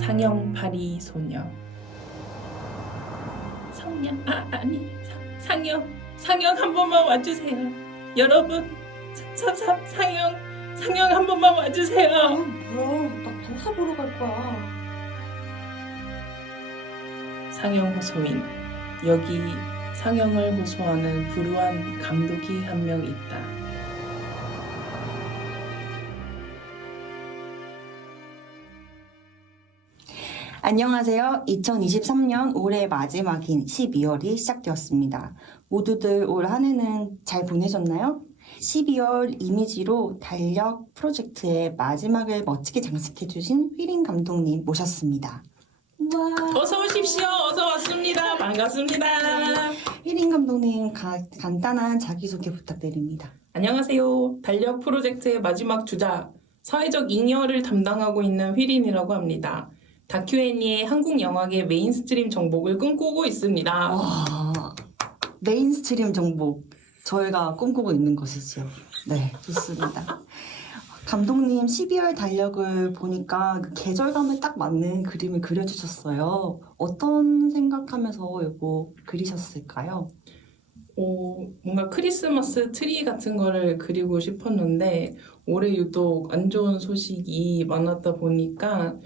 상영파리 소녀. 상영 한 번만 와주세요. 여러분, 상영 한 번만 와주세요. 뭐야? 나 도사 보러 갈 거야. 상영 호소인. 여기 상영을 호소하는 불우한 감독이 한 명 있다. 안녕하세요. 2023년 올해 마지막인 12월이 시작되었습니다. 모두들 올 한 해는 잘 보내셨나요? 12월 이미지로 달력 프로젝트의 마지막을 멋지게 장식해주신 휘린 감독님 모셨습니다. 와. 어서 오십시오. 어서 왔습니다. 반갑습니다. 휘린 감독님 간단한 자기소개 부탁드립니다. 안녕하세요. 달력 프로젝트의 마지막 주자, 사회적 잉여를 담당하고 있는 휘린이라고 합니다. 다큐애니의 한국 영화계 메인스트림 정복을 꿈꾸고 있습니다. 와, 메인스트림 정복 저희가 꿈꾸고 있는 것이죠. 네, 좋습니다. 감독님 12월 달력을 보니까 그 계절감에 딱 맞는 그림을 그려주셨어요. 어떤 생각하면서 이거 그리셨을까요? 뭔가 크리스마스 트리 같은 거를 그리고 싶었는데 올해 유독 안 좋은 소식이 많았다 보니까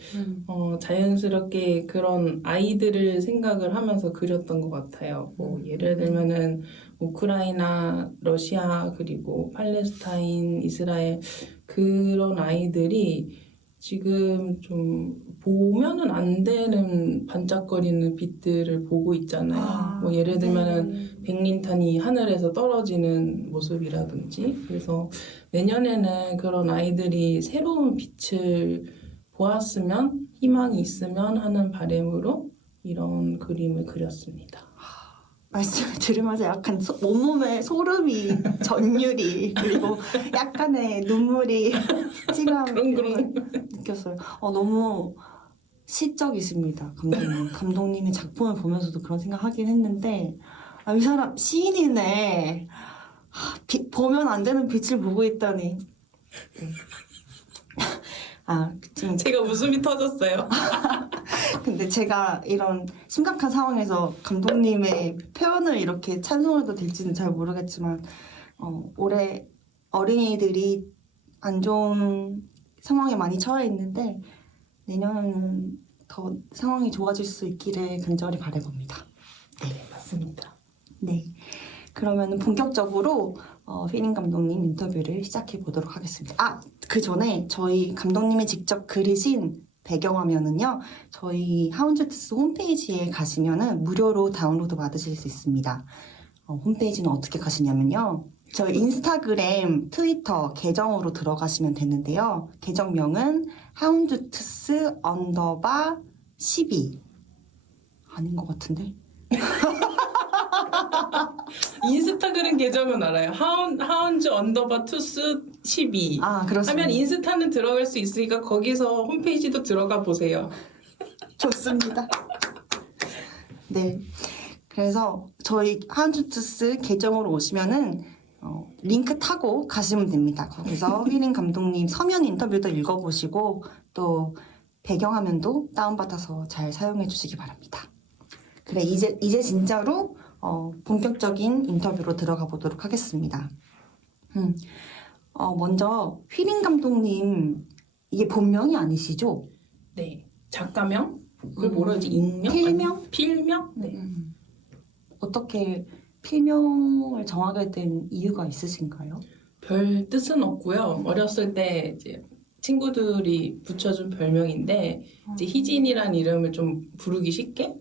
자연스럽게 그런 아이들을 생각을 하면서 그렸던 것 같아요. 예를 들면은 우크라이나, 러시아, 그리고 팔레스타인, 이스라엘 그런 아이들이 지금 좀 보면은 안 되는 반짝거리는 빛들을 보고 있잖아요. 예를 들면은 백린탄이 하늘에서 떨어지는 모습이라든지. 그래서 내년에는 그런 아이들이 새로운 빛을 보았으면, 희망이 있으면 하는 바람으로 이런 그림을 그렸습니다. 말씀을 들으면서 약간 온몸에 소름이, 전율이, 그리고 약간의 눈물이 찡하게 느꼈어요. 너무 시적이십니다, 감독님. 감독님의 작품을 보면서도 그런 생각하긴 했는데, 이 사람 시인이네. 보면 안 되는 빛을 보고 있다니. 지금 제가 웃음이 터졌어요. 근데 제가 이런 심각한 상황에서 감독님의 표현을 이렇게 찬송해도 될지는 잘 모르겠지만 올해 어린이들이 안 좋은 상황에 많이 처해 있는데 내년에는 더 상황이 좋아질 수 있기를 간절히 바라봅니다. 네, 맞습니다. 네, 그러면 본격적으로 휘린 감독님 인터뷰를 시작해 보도록 하겠습니다. 그 전에 저희 감독님이 직접 그리신 배경화면은요, 저희 하운즈트스 홈페이지에 가시면은 무료로 다운로드 받으실 수 있습니다. 홈페이지는 어떻게 가시냐면요, 저희 인스타그램, 트위터 계정으로 들어가시면 되는데요. 계정명은 하운즈트스 _12 아닌 것 같은데? 인스타그램 계정은 알아요. 하운즈 투스 12. 그렇습니다. 하면 인스타는 들어갈 수 있으니까 거기서 홈페이지도 들어가 보세요. 좋습니다. 네. 그래서 저희 하운즈투스 계정으로 오시면은 링크 타고 가시면 됩니다. 거기서 휘린 감독님 서면 인터뷰도 읽어보시고 또 배경화면도 다운받아서 잘 사용해 주시기 바랍니다. 그래, 이제 진짜로 본격적인 인터뷰로 들어가 보도록 하겠습니다. 먼저 휘린 감독님 이게 본명이 아니시죠? 네. 작가명? 그걸 뭐라 하지? 익명? 필명? 필명? 네. 어떻게 필명을 정하게 된 이유가 있으신가요? 별 뜻은 없고요. 어렸을 때 이제 친구들이 붙여준 별명인데 이제 희진이란 이름을 좀 부르기 쉽게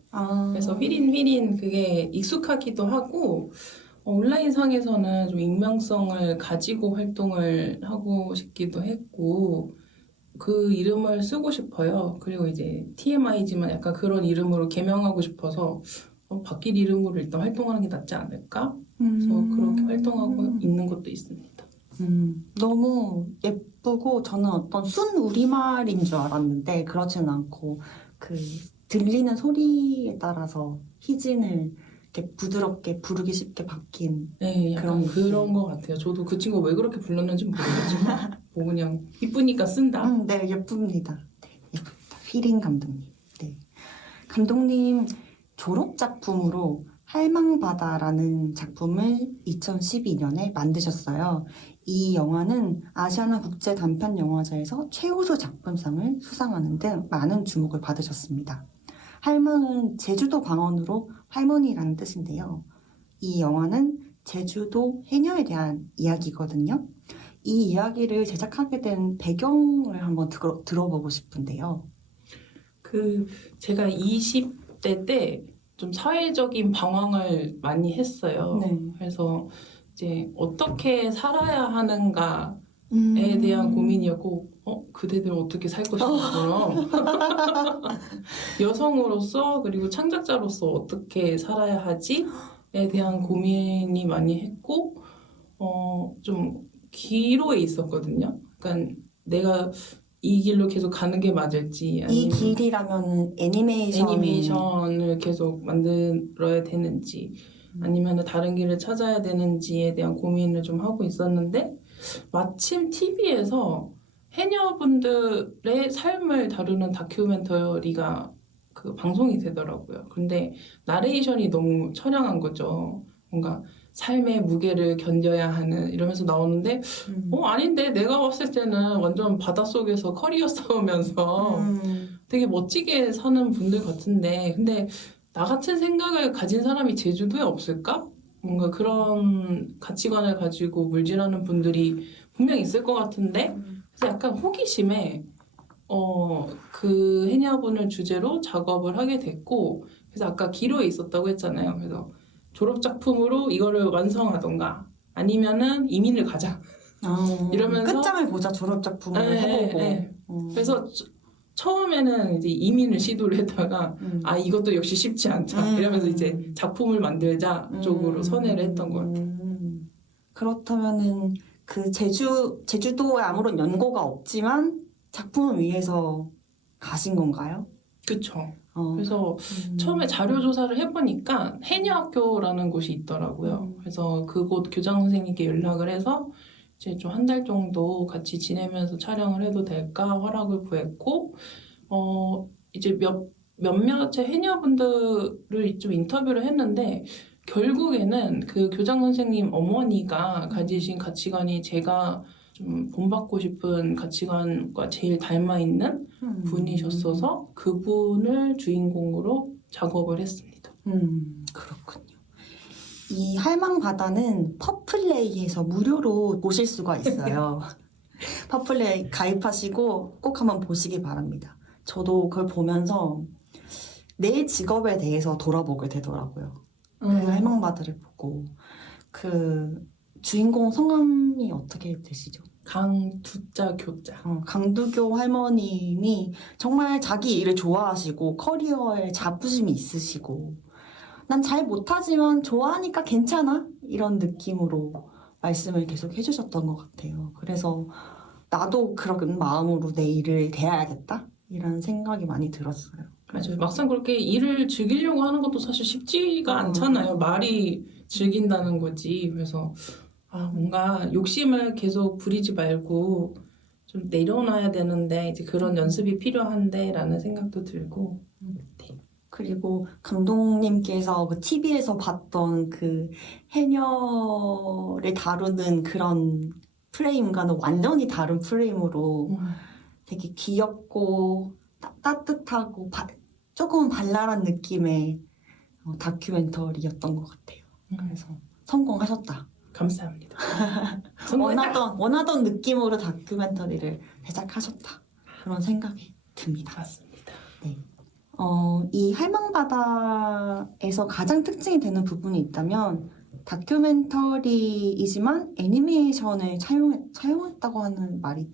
그래서 휘린 그게 익숙하기도 하고 온라인 상에서는 좀 익명성을 가지고 활동을 하고 싶기도 했고 그 이름을 쓰고 싶어요. 그리고 이제 TMI지만 약간 그런 이름으로 개명하고 싶어서 바뀔 이름으로 일단 활동하는 게 낫지 않을까? 그래서 그렇게 활동하고 있는 것도 있습니다. 너무 예쁘고 저는 어떤 순 우리말인 줄 알았는데 그렇지는 않고 그 들리는 소리에 따라서 희진을 이렇게 부드럽게 부르기 쉽게 바뀐 네, 약간 그런 거 같아요. 저도 그 친구 왜 그렇게 불렀는지 모르겠지만 뭐 그냥 이쁘니까 쓴다. 네, 예쁩니다. 네, 예쁩니다. 휘린 감독님. 네. 감독님 졸업 작품으로 할망바다라는 작품을 2012년에 만드셨어요. 이 영화는 아시아나 국제 단편 영화제에서 최우수 작품상을 수상하는 등 많은 주목을 받으셨습니다. 할망은 제주도 방언으로 할머니라는 뜻인데요. 이 영화는 제주도 해녀에 대한 이야기거든요. 이 이야기를 제작하게 된 배경을 한번 들어보고 싶은데요. 제가 20대 때 좀 사회적인 방황을 많이 했어요. 네. 그래서 이제 어떻게 살아야 하는가에 대한 고민이었고, 그대들 어떻게 살 것인가처럼 여성으로서 그리고 창작자로서 어떻게 살아야 하지에 대한 고민이 많이 했고, 좀 기로에 있었거든요. 그러니까 내가 이 길로 계속 가는 게 맞을지 이 아니면 길이라면 애니메이션을 계속 만들어야 되는지 아니면 다른 길을 찾아야 되는지에 대한 고민을 좀 하고 있었는데 마침 TV에서 해녀분들의 삶을 다루는 다큐멘터리가 방송이 되더라고요. 근데 나레이션이 너무 처량한 거죠. 뭔가 삶의 무게를 견뎌야 하는 이러면서 나오는데 아닌데 내가 봤을 때는 완전 바닷속에서 커리어 싸우면서 되게 멋지게 사는 분들 같은데 근데 나 같은 생각을 가진 사람이 제주도에 없을까? 뭔가 그런 가치관을 가지고 물질하는 분들이 분명 있을 것 같은데 그래서 약간 호기심에 그 해녀분을 주제로 작업을 하게 됐고 그래서 아까 기로에 있었다고 했잖아요. 그래서 졸업작품으로 이거를 완성하던가 아니면은 이민을 가자 이러면서 끝장을 보자 졸업작품을 해보고 그래서 처음에는 이제 이민을 시도를 했다가 이것도 역시 쉽지 않다 이러면서 이제 작품을 만들자 쪽으로 선회를 했던 것 같아요. 그렇다면은 그 제주도에 아무런 연고가 없지만 작품을 위해서 가신 건가요? 그쵸. 그래서 처음에 자료 조사를 해보니까 해녀학교라는 곳이 있더라고요. 그래서 그곳 교장 선생님께 연락을 해서 이제 좀 한 달 정도 같이 지내면서 촬영을 해도 될까 허락을 구했고, 이제 몇몇의 해녀분들을 좀 인터뷰를 했는데 결국에는 그 교장 선생님 어머니가 가지신 가치관이 제가 좀 본받고 싶은 가치관과 제일 닮아있는 분이셨어서 그분을 주인공으로 작업을 했습니다. 그렇군요. 이 할망바다는 퍼플레이에서 무료로 보실 수가 있어요. 퍼플레이 가입하시고 꼭 한번 보시기 바랍니다. 저도 그걸 보면서 내 직업에 대해서 돌아보게 되더라고요. 그 할망바다를 보고 그 주인공 성함이 어떻게 되시죠? 강두자 교자. 강두교 할머님이 정말 자기 일을 좋아하시고 커리어에 자부심이 있으시고 난 잘 못하지만 좋아하니까 괜찮아 이런 느낌으로 말씀을 계속 해주셨던 것 같아요. 그래서 나도 그런 마음으로 내 일을 대해야겠다 이런 생각이 많이 들었어요. 맞아요. 막상 그렇게 일을 즐기려고 하는 것도 사실 쉽지가 않잖아요. 말이 즐긴다는 거지. 그래서 뭔가 욕심을 계속 부리지 말고 좀 내려놔야 되는데 이제 그런 연습이 필요한데 라는 생각도 들고 네. 그리고 감독님께서 그 TV에서 봤던 그 해녀를 다루는 그런 프레임과는 완전히 다른 프레임으로 되게 귀엽고 따뜻하고 조금 발랄한 느낌의 다큐멘터리였던 것 같아요. 그래서 성공하셨다. 감사합니다. 원하던 느낌으로 다큐멘터리를 제작하셨다. 그런 생각이 듭니다. 맞습니다. 네. 이 할망바다에서 가장 특징이 되는 부분이 있다면 다큐멘터리이지만 애니메이션을 차용했다고 하는 말이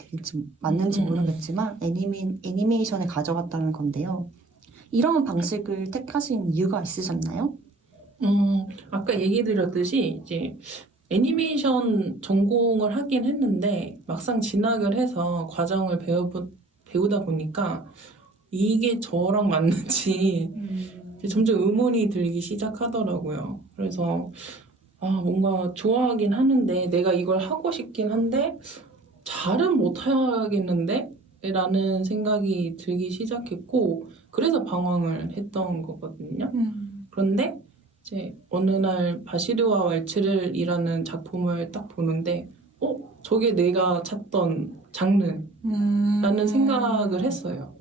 맞는지 모르겠지만 애니메이션을 가져갔다는 건데요. 이런 방식을 택하신 이유가 있으셨나요? 아까 얘기 드렸듯이 이제 애니메이션 전공을 하긴 했는데 막상 진학을 해서 과정을 배우다 보니까 이게 저랑 맞는지 점점 의문이 들기 시작하더라고요. 그래서 뭔가 좋아하긴 하는데 내가 이걸 하고 싶긴 한데 잘은 못하겠는데 라는 생각이 들기 시작했고 그래서 방황을 했던 거거든요. 그런데 이제 어느 날 바시르와 왈츠를이라는 작품을 딱 보는데 저게 내가 찾던 장르라는 생각을 했어요.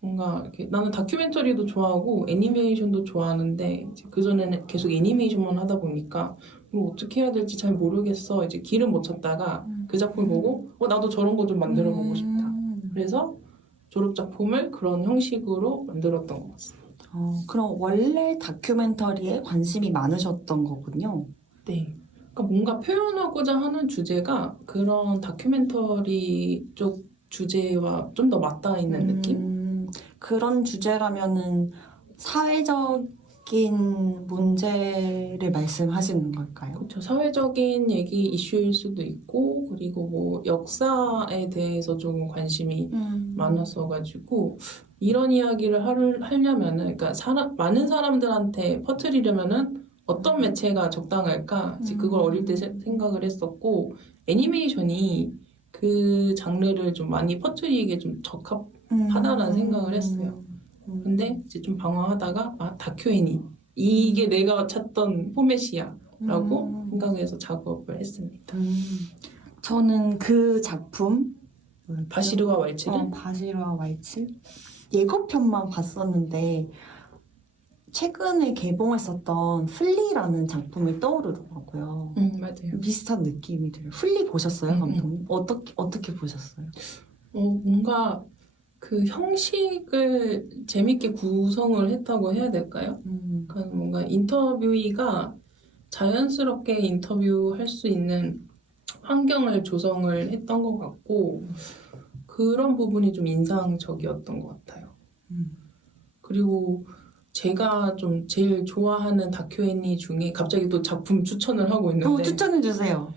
뭔가 이렇게 나는 다큐멘터리도 좋아하고 애니메이션도 좋아하는데 그전에는 계속 애니메이션만 하다 보니까 뭐 어떻게 해야 될지 잘 모르겠어. 이제 길을 못 찾다가 그 작품을 보고 나도 저런 거 좀 만들어 보고 싶다. 그래서 졸업 작품을 그런 형식으로 만들었던 것 같습니다. 그럼 원래 다큐멘터리에 관심이 많으셨던 거군요. 네. 그러니까 뭔가 표현하고자 하는 주제가 그런 다큐멘터리 쪽 주제와 좀 더 맞닿아 있는 느낌? 그런 주제라면은 사회적인 문제를 말씀하시는 걸까요? 그렇죠. 사회적인 얘기 이슈일 수도 있고 그리고 뭐 역사에 대해서 조금 관심이 많았어가지고 이런 이야기를 하려면은 그러니까 많은 사람들한테 퍼뜨리려면은 어떤 매체가 적당할까? 이제 그걸 어릴 때 생각을 했었고 애니메이션이 그 장르를 좀 많이 퍼뜨리기에 좀 적합하다라는 생각을 했어요. 근데 이제 좀 방황하다가 다큐 애니 이게 내가 찾던 포맷이야 라고 생각해서 작업을 했습니다. 저는 그 작품 바시르와 왈츠를? 바시르와 왈츠 예고편만 봤었는데 최근에 개봉했었던 플리라는 작품이 떠오르더라고요. 맞아요. 비슷한 느낌이 들어요. 플리 보셨어요, 감독님? 어떻게 보셨어요? 뭔가 그 형식을 재밌게 구성을 했다고 해야 될까요? 그러니까 뭔가 인터뷰이가 자연스럽게 인터뷰할 수 있는 환경을 조성을 했던 것 같고 그런 부분이 좀 인상적이었던 것 같아요. 그리고 제가 좀 제일 좋아하는 다큐 애니 중에 갑자기 또 작품 추천을 하고 있는데 추천해주세요.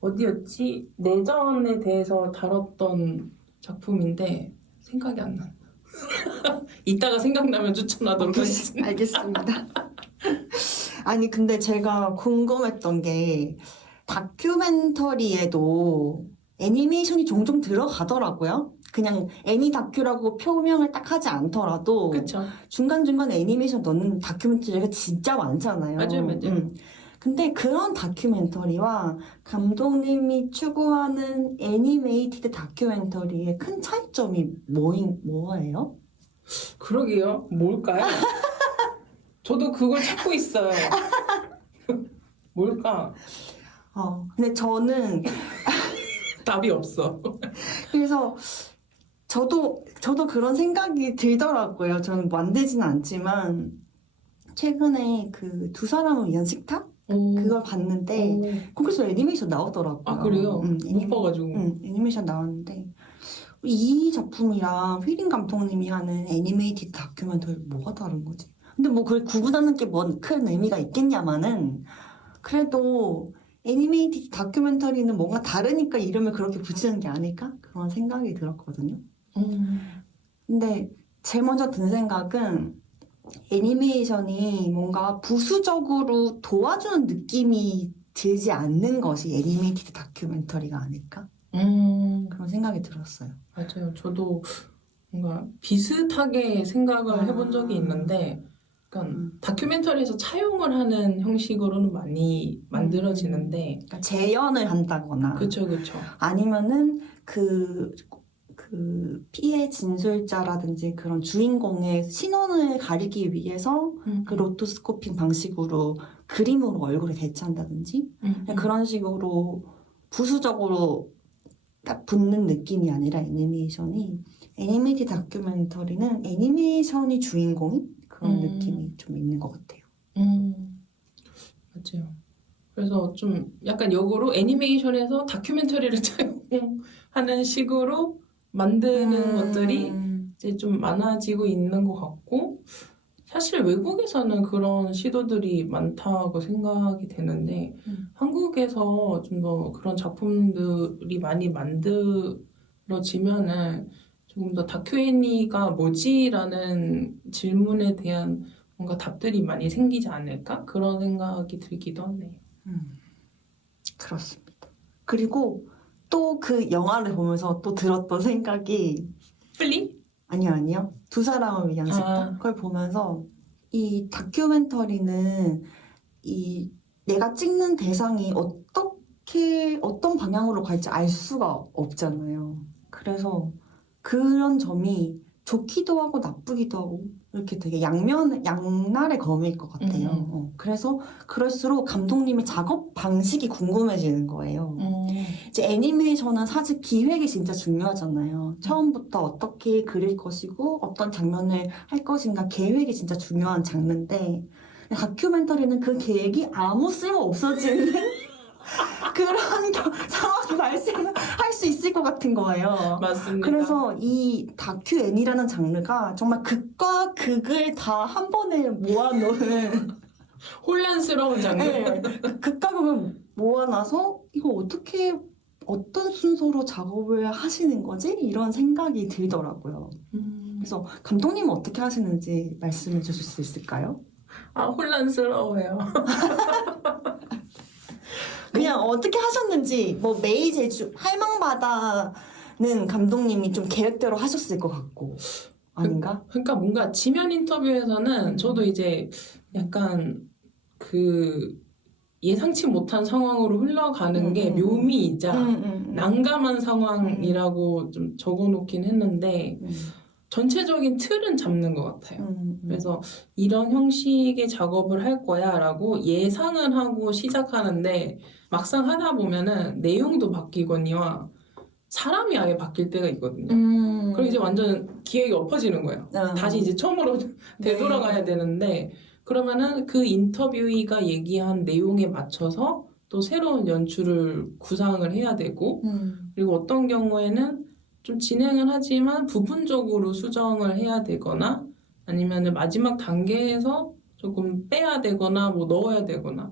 어디였지? 내전에 대해서 다뤘던 작품인데 생각이 안 나. 이따가 생각나면 추천하도록 하겠습니다. 알겠습니다. 아니 근데 제가 궁금했던 게 다큐멘터리에도 애니메이션이 종종 들어가더라고요. 그냥 애니 다큐라고 표명을 딱 하지 않더라도 그렇죠. 중간중간 애니메이션 넣는 다큐멘터리가 진짜 많잖아요. 맞아요. 근데 그런 다큐멘터리와 감독님이 추구하는 애니메이티드 다큐멘터리의 큰 차이점이 뭐예요? 그러게요. 뭘까요? 저도 그걸 찾고 있어요. 뭘까? 근데 저는 답이 없어. 그래서 저도 그런 생각이 들더라고요. 저는 만들지는 않지만 최근에 그 두 사람을 위한 식탁 그걸 봤는데 거기서 애니메이션 나오더라고요. 그래요? 못 봐가지고. 애니메이션 나왔는데 이 작품이랑 휘린 감독님이 하는 애니메이티드 다큐멘터리 뭐가 다른 거지? 근데 뭐 그걸 구분하는 게 뭔 큰 의미가 있겠냐마는 그래도 애니메이티드 다큐멘터리는 뭔가 다르니까 이름을 그렇게 붙이는 게 아닐까? 그런 생각이 들었거든요. 근데 제일 먼저 든 생각은 애니메이션이 뭔가 부수적으로 도와주는 느낌이 들지 않는 것이 애니메이티드 다큐멘터리가 아닐까? 그런 생각이 들었어요. 맞아요. 저도 뭔가 비슷하게 생각을 해본 적이 있는데 그러니까 다큐멘터리에서 차용을 하는 형식으로는 많이 만들어지는데 그러니까 재현을 한다거나 그렇죠. 아니면은 그 피해 진술자라든지 그런 주인공의 신원을 가리기 위해서 그 로토스코핑 방식으로 그림으로 얼굴을 대체한다든지 그런 식으로 부수적으로 딱 붙는 느낌이 아니라 애니메이티드 다큐멘터리는 애니메이션이 주인공인 그런 느낌이 좀 있는 것 같아요. 맞아요. 그래서 좀 약간 역으로 애니메이션에서 다큐멘터리를 차용하는 식으로 만드는 것들이 이제 좀 많아지고 있는 것 같고 사실 외국에서는 그런 시도들이 많다고 생각이 되는데 한국에서 좀 더 그런 작품들이 많이 만들어지면은 조금 더 다큐 애니가 뭐지라는 질문에 대한 뭔가 답들이 많이 생기지 않을까? 그런 생각이 들기도 하네요. 그렇습니다. 그리고 또 그 영화를 보면서 또 들었던 생각이 플리? 아니요. 두 사람을 위한 식탁 그걸 보면서 이 다큐멘터리는 이 내가 찍는 대상이 어떤 방향으로 갈지 알 수가 없잖아요. 그래서 그런 점이 좋기도 하고 나쁘기도 하고 이렇게 되게 양날의 검일 것 같아요. 그래서 그럴수록 감독님의 작업 방식이 궁금해지는 거예요. 이제 애니메이션은 사실 기획이 진짜 중요하잖아요. 처음부터 어떻게 그릴 것이고 어떤 장면을 할 것인가 계획이 진짜 중요한 장르인데 다큐멘터리는 그 계획이 아무 쓸모 없어지는 그런 상황이 발생할 수 있을 것 같은 거예요. 맞습니다. 그래서 이 다큐 애니라는 장르가 정말 극과 극을 다 한 번에 모아놓은 혼란스러운 장르. 네, 극과 극을 모아놔서 이거 어떤 순서로 작업을 하시는 거지? 이런 생각이 들더라고요. 그래서 감독님은 어떻게 하시는지 말씀해 주실 수 있을까요? 아, 혼란스러워요. 그냥 어떻게 하셨는지 뭐 메이 제주 할망바다는 감독님이 좀 계획대로 하셨을 것 같고 아닌가? 그러니까 뭔가 지면 인터뷰에서는 저도 이제 약간 그 예상치 못한 상황으로 흘러가는 게 묘미이자 난감한 상황이라고 좀 적어놓긴 했는데 전체적인 틀은 잡는 것 같아요. 그래서 이런 형식의 작업을 할 거야 라고 예상을 하고 시작하는데 막상 하다 보면은 내용도 바뀌거니와 사람이 아예 바뀔 때가 있거든요. 그럼 이제 완전 기획이 엎어지는 거예요. 다시 이제 처음으로 되돌아가야 되는데 그러면은 그 인터뷰이가 얘기한 내용에 맞춰서 또 새로운 연출을 구상을 해야 되고 그리고 어떤 경우에는 좀 진행을 하지만 부분적으로 수정을 해야 되거나 아니면 마지막 단계에서 조금 빼야 되거나 뭐 넣어야 되거나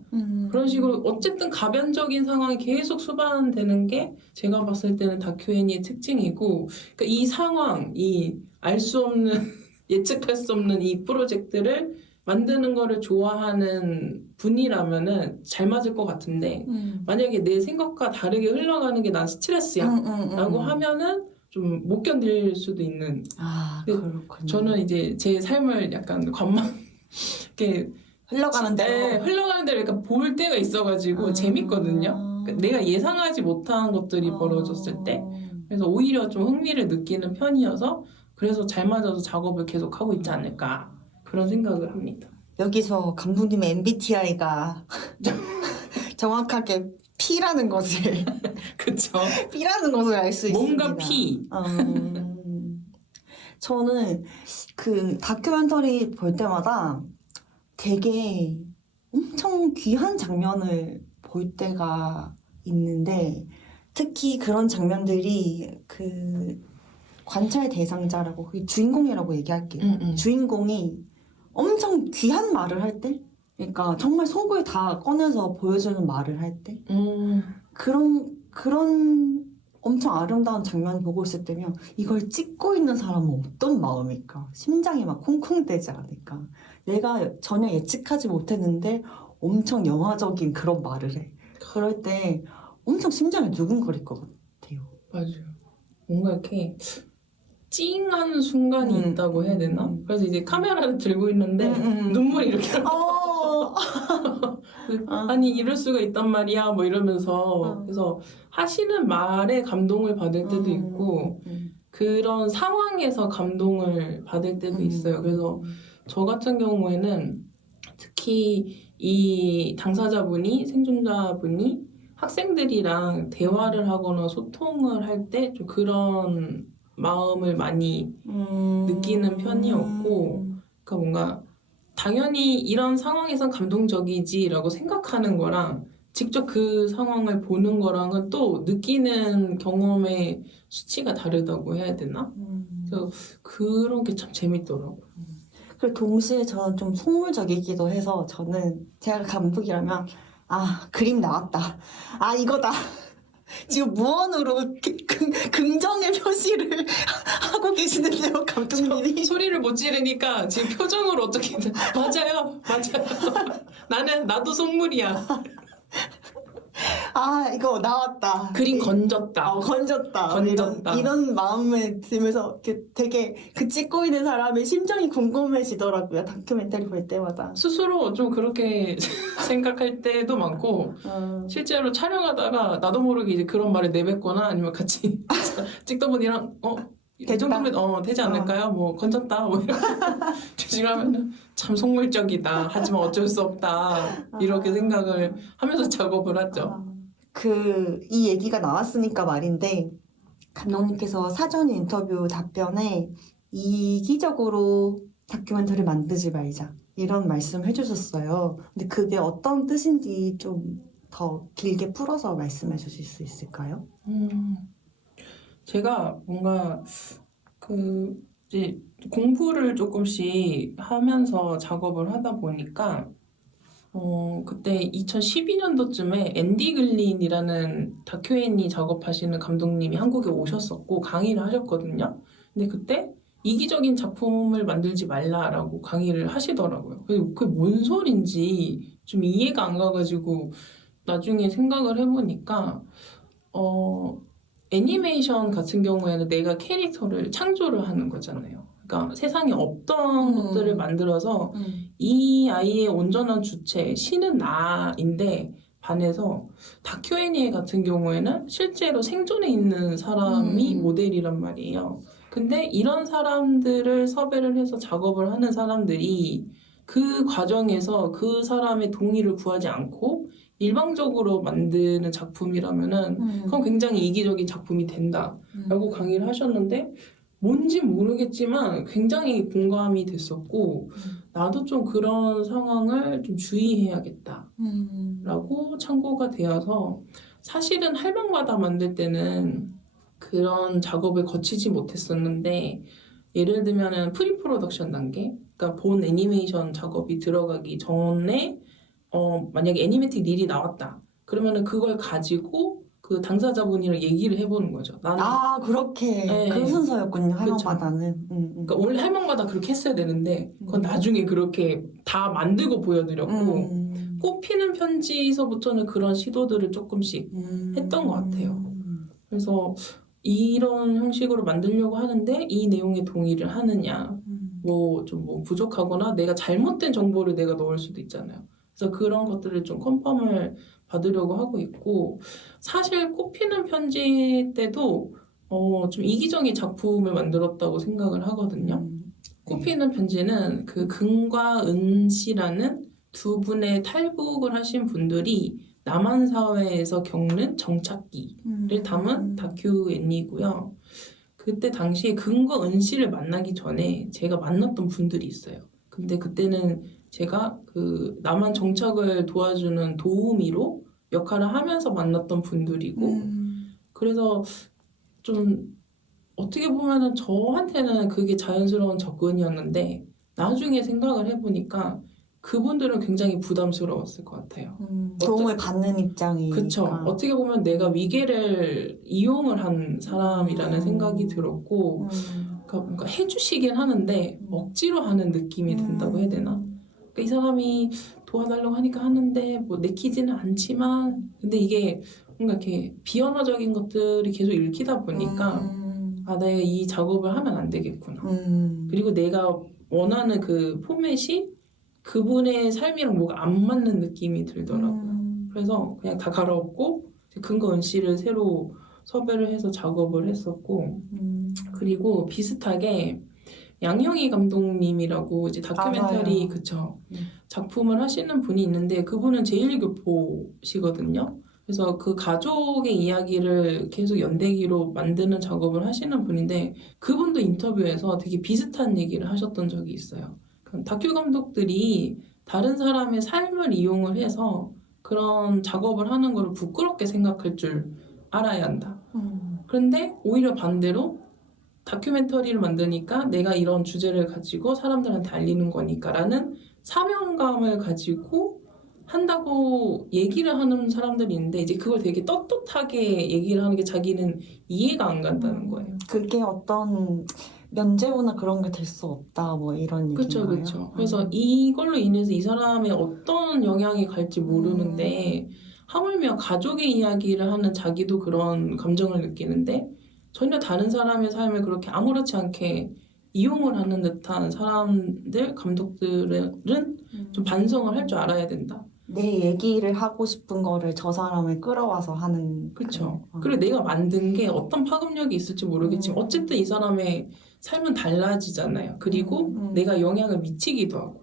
그런 식으로 어쨌든 가변적인 상황이 계속 수반되는 게 제가 봤을 때는 다큐애니의 특징이고 그러니까 이 상황, 이 알 수 없는 예측할 수 없는 이 프로젝트를 만드는 거를 좋아하는 분이라면은 잘 맞을 것 같은데 만약에 내 생각과 다르게 흘러가는 게 난 스트레스야 라고 하면은 좀 못 견딜 수도 있는. 그렇군요. 저는 이제 제 삶을 약간 관망 이렇게 흘러가는 대로. 네, 흘러가는 대로 약간 볼 때가 있어가지고 재밌거든요. 그러니까 내가 예상하지 못한 것들이 벌어졌을 때 그래서 오히려 좀 흥미를 느끼는 편이어서 그래서 잘 맞아서 작업을 계속 하고 있지 않을까 그런 생각을 합니다. 여기서 감독님의 MBTI가 정확하게 P라는 것을 그쵸? P라는 것을 알 수 있습니다. 뭔가 P. 저는 그 다큐멘터리 볼 때마다 되게 엄청 귀한 장면을 볼 때가 있는데 특히 그런 장면들이 그 관찰 대상자라고 그 주인공이라고 얘기할게요. 주인공이 엄청 귀한 말을 할 때, 그러니까 정말 속을 다 꺼내서 보여주는 말을 할 때, 그런 엄청 아름다운 장면 보고 있을 때면 이걸 찍고 있는 사람은 어떤 마음일까? 심장이 막 쿵쿵대지 않을까? 내가 전혀 예측하지 못했는데 엄청 영화적인 그런 말을 해. 그럴 때 엄청 심장이 두근거릴 것 같아요. 맞아요. 뭔가 이렇게 찡한 순간이 있다고 해야 되나? 그래서 이제 카메라를 들고 있는데 눈물이 이렇게 아니 이럴 수가 있단 말이야 뭐 이러면서 그래서 하시는 말에 감동을 받을 때도 있고 그런 상황에서 감동을 받을 때도 있어요. 그래서 저 같은 경우에는 특히 이 당사자분이 생존자분이 학생들이랑 대화를 하거나 소통을 할 때 좀 그런 마음을 많이 느끼는 편이었고 그러니까 뭔가 당연히 이런 상황에선 감동적이지라고 생각하는 거랑 직접 그 상황을 보는 거랑은 또 느끼는 경험의 수치가 다르다고 해야 되나? 그래서 그런 게 참 재밌더라고요. 그리고 동시에 저는 좀 속물적이기도 해서 저는 제가 감독이라면 그림 나왔다. 이거다. 지금 무언으로 긍정의 표시를 하고 계시는데요, 감독님이. 소리를 못 지르니까 지금 표정으로 어떻게든 맞아요. 나도 속물이야. 아, 이거 나왔다. 그림 건졌다. 건졌다. 건졌다. 이런 마음에 들면서 되게 그 찍고 있는 사람의 심정이 궁금해지더라고요. 다큐멘터리 볼 때마다. 스스로 좀 그렇게 생각할 때도 많고 실제로 촬영하다가 나도 모르게 이제 그런 말을 내뱉거나 아니면 같이 찍던 분이랑 이 정도면 되지 않을까요? 뭐 건졌다 뭐 이렇게 주시하면은 참 속물적이다. 하지만 어쩔 수 없다. 이렇게 생각을 하면서 작업을 하죠. 이 얘기가 나왔으니까 말인데 감독님께서 사전 인터뷰 답변에 이기적으로 다큐멘터리 만들지 말자 이런 말씀 해주셨어요. 근데 그게 어떤 뜻인지 좀 더 길게 풀어서 말씀해 주실 수 있을까요? 제가 뭔가 이제 공부를 조금씩 하면서 작업을 하다 보니까 그때 2012년도쯤에 앤디 글린이라는 다큐 애니 작업하시는 감독님이 한국에 오셨었고 강의를 하셨거든요. 근데 그때 이기적인 작품을 만들지 말라라고 강의를 하시더라고요. 그게 뭔 소린지 좀 이해가 안 가가지고 나중에 생각을 해보니까 애니메이션 같은 경우에는 내가 캐릭터를 창조를 하는 거잖아요. 그러니까 세상에 없던 것들을 만들어서 이 아이의 온전한 주체, 신은 나인데 반해서 다큐 애니 같은 경우에는 실제로 생존해 있는 사람이 모델이란 말이에요. 근데 이런 사람들을 섭외를 해서 작업을 하는 사람들이 그 과정에서 그 사람의 동의를 구하지 않고 일방적으로 만드는 작품이라면은 그건 굉장히 이기적인 작품이 된다라고 강의를 하셨는데 뭔지 모르겠지만 굉장히 공감이 됐었고 나도 좀 그런 상황을 좀 주의해야겠다라고 참고가 되어서 사실은 할망마다 만들 때는 그런 작업을 거치지 못했었는데 예를 들면은 프리 프로덕션 단계, 그러니까 본 애니메이션 작업이 들어가기 전에 만약에 애니메이틱 릴이 나왔다. 그러면은 그걸 가지고 그 당사자분이랑 얘기를 해보는 거죠. 나는 그렇게 네. 그 순서였군요. 그쵸. 할망마다는. 그러니까 원래 할망마다 그렇게 했어야 되는데 그건 나중에 그렇게 다 만들고 보여드렸고 꽃피는 편지에서부터는 그런 시도들을 조금씩 했던 것 같아요. 그래서 이런 형식으로 만들려고 하는데 이 내용에 동의를 하느냐, 뭐 부족하거나 내가 잘못된 정보를 내가 넣을 수도 있잖아요. 그래서 그런 것들을 좀 컨펌을 받으려고 하고 있고 사실 꽃피는 편지 때도 좀 이기적인 작품을 만들었다고 생각을 하거든요. 꽃피는 편지는 그 금과 은씨라는 두 분의 탈북을 하신 분들이 남한 사회에서 겪는 정착기를 담은 다큐 애니고요. 그때 당시에 금과 은씨를 만나기 전에 제가 만났던 분들이 있어요. 근데 그때는 제가 그 남한 정착을 도와주는 도우미로 역할을 하면서 만났던 분들이고 그래서 좀 어떻게 보면은 저한테는 그게 자연스러운 접근이었는데 나중에 생각을 해보니까 그분들은 굉장히 부담스러웠을 것 같아요. 도움을 받는 입장이니까. 그쵸. 어떻게 보면 내가 위계를 이용을 한 사람이라는 생각이 들었고 그러니까 뭔가 해주시긴 하는데 억지로 하는 느낌이 든다고 해야 되나? 그러니까 이 사람이 도와달라고 하니까 하는데 뭐 내키지는 않지만 근데 이게 뭔가 이렇게 비언어적인 것들이 계속 읽히다 보니까 내가 이 작업을 하면 안 되겠구나. 그리고 내가 원하는 그 포맷이 그분의 삶이랑 뭐가 안 맞는 느낌이 들더라고요. 그래서 그냥 다 갈아엎고 근거 은씨를 새로 섭외를 해서 작업을 했었고 그리고 비슷하게 양형희 감독님이라고 이제 다큐멘터리 그쵸 작품을 하시는 분이 있는데 그분은 제1교포시거든요. 그래서 그 가족의 이야기를 계속 연대기로 만드는 작업을 하시는 분인데 그분도 인터뷰에서 되게 비슷한 얘기를 하셨던 적이 있어요. 다큐 감독들이 다른 사람의 삶을 이용을 해서 그런 작업을 하는 거를 부끄럽게 생각할 줄 알아야 한다. 그런데 오히려 반대로 다큐멘터리를 만드니까 내가 이런 주제를 가지고 사람들한테 알리는 거니까라는 사명감을 가지고 한다고 얘기를 하는 사람들이 있는데 이제 그걸 되게 떳떳하게 얘기를 하는 게 자기는 이해가 안 간다는 거예요. 그게 어떤 면제부나 그런 게 될 수 없다 뭐 이런 얘기인가요? 그렇죠. 그래서 이걸로 인해서 이 사람의 어떤 영향이 갈지 모르는데 하물며 가족의 이야기를 하는 자기도 그런 감정을 느끼는데 전혀 다른 사람의 삶을 그렇게 아무렇지 않게 이용을 하는 듯한 사람들, 감독들은 좀 반성을 할 줄 알아야 된다. 내 얘기를 하고 싶은 거를 저 사람을 끌어와서 하는. 그렇죠. 그런, 그리고 내가 만든 게 어떤 파급력이 있을지 모르겠지만 어쨌든 이 사람의 삶은 달라지잖아요. 그리고 내가 영향을 미치기도 하고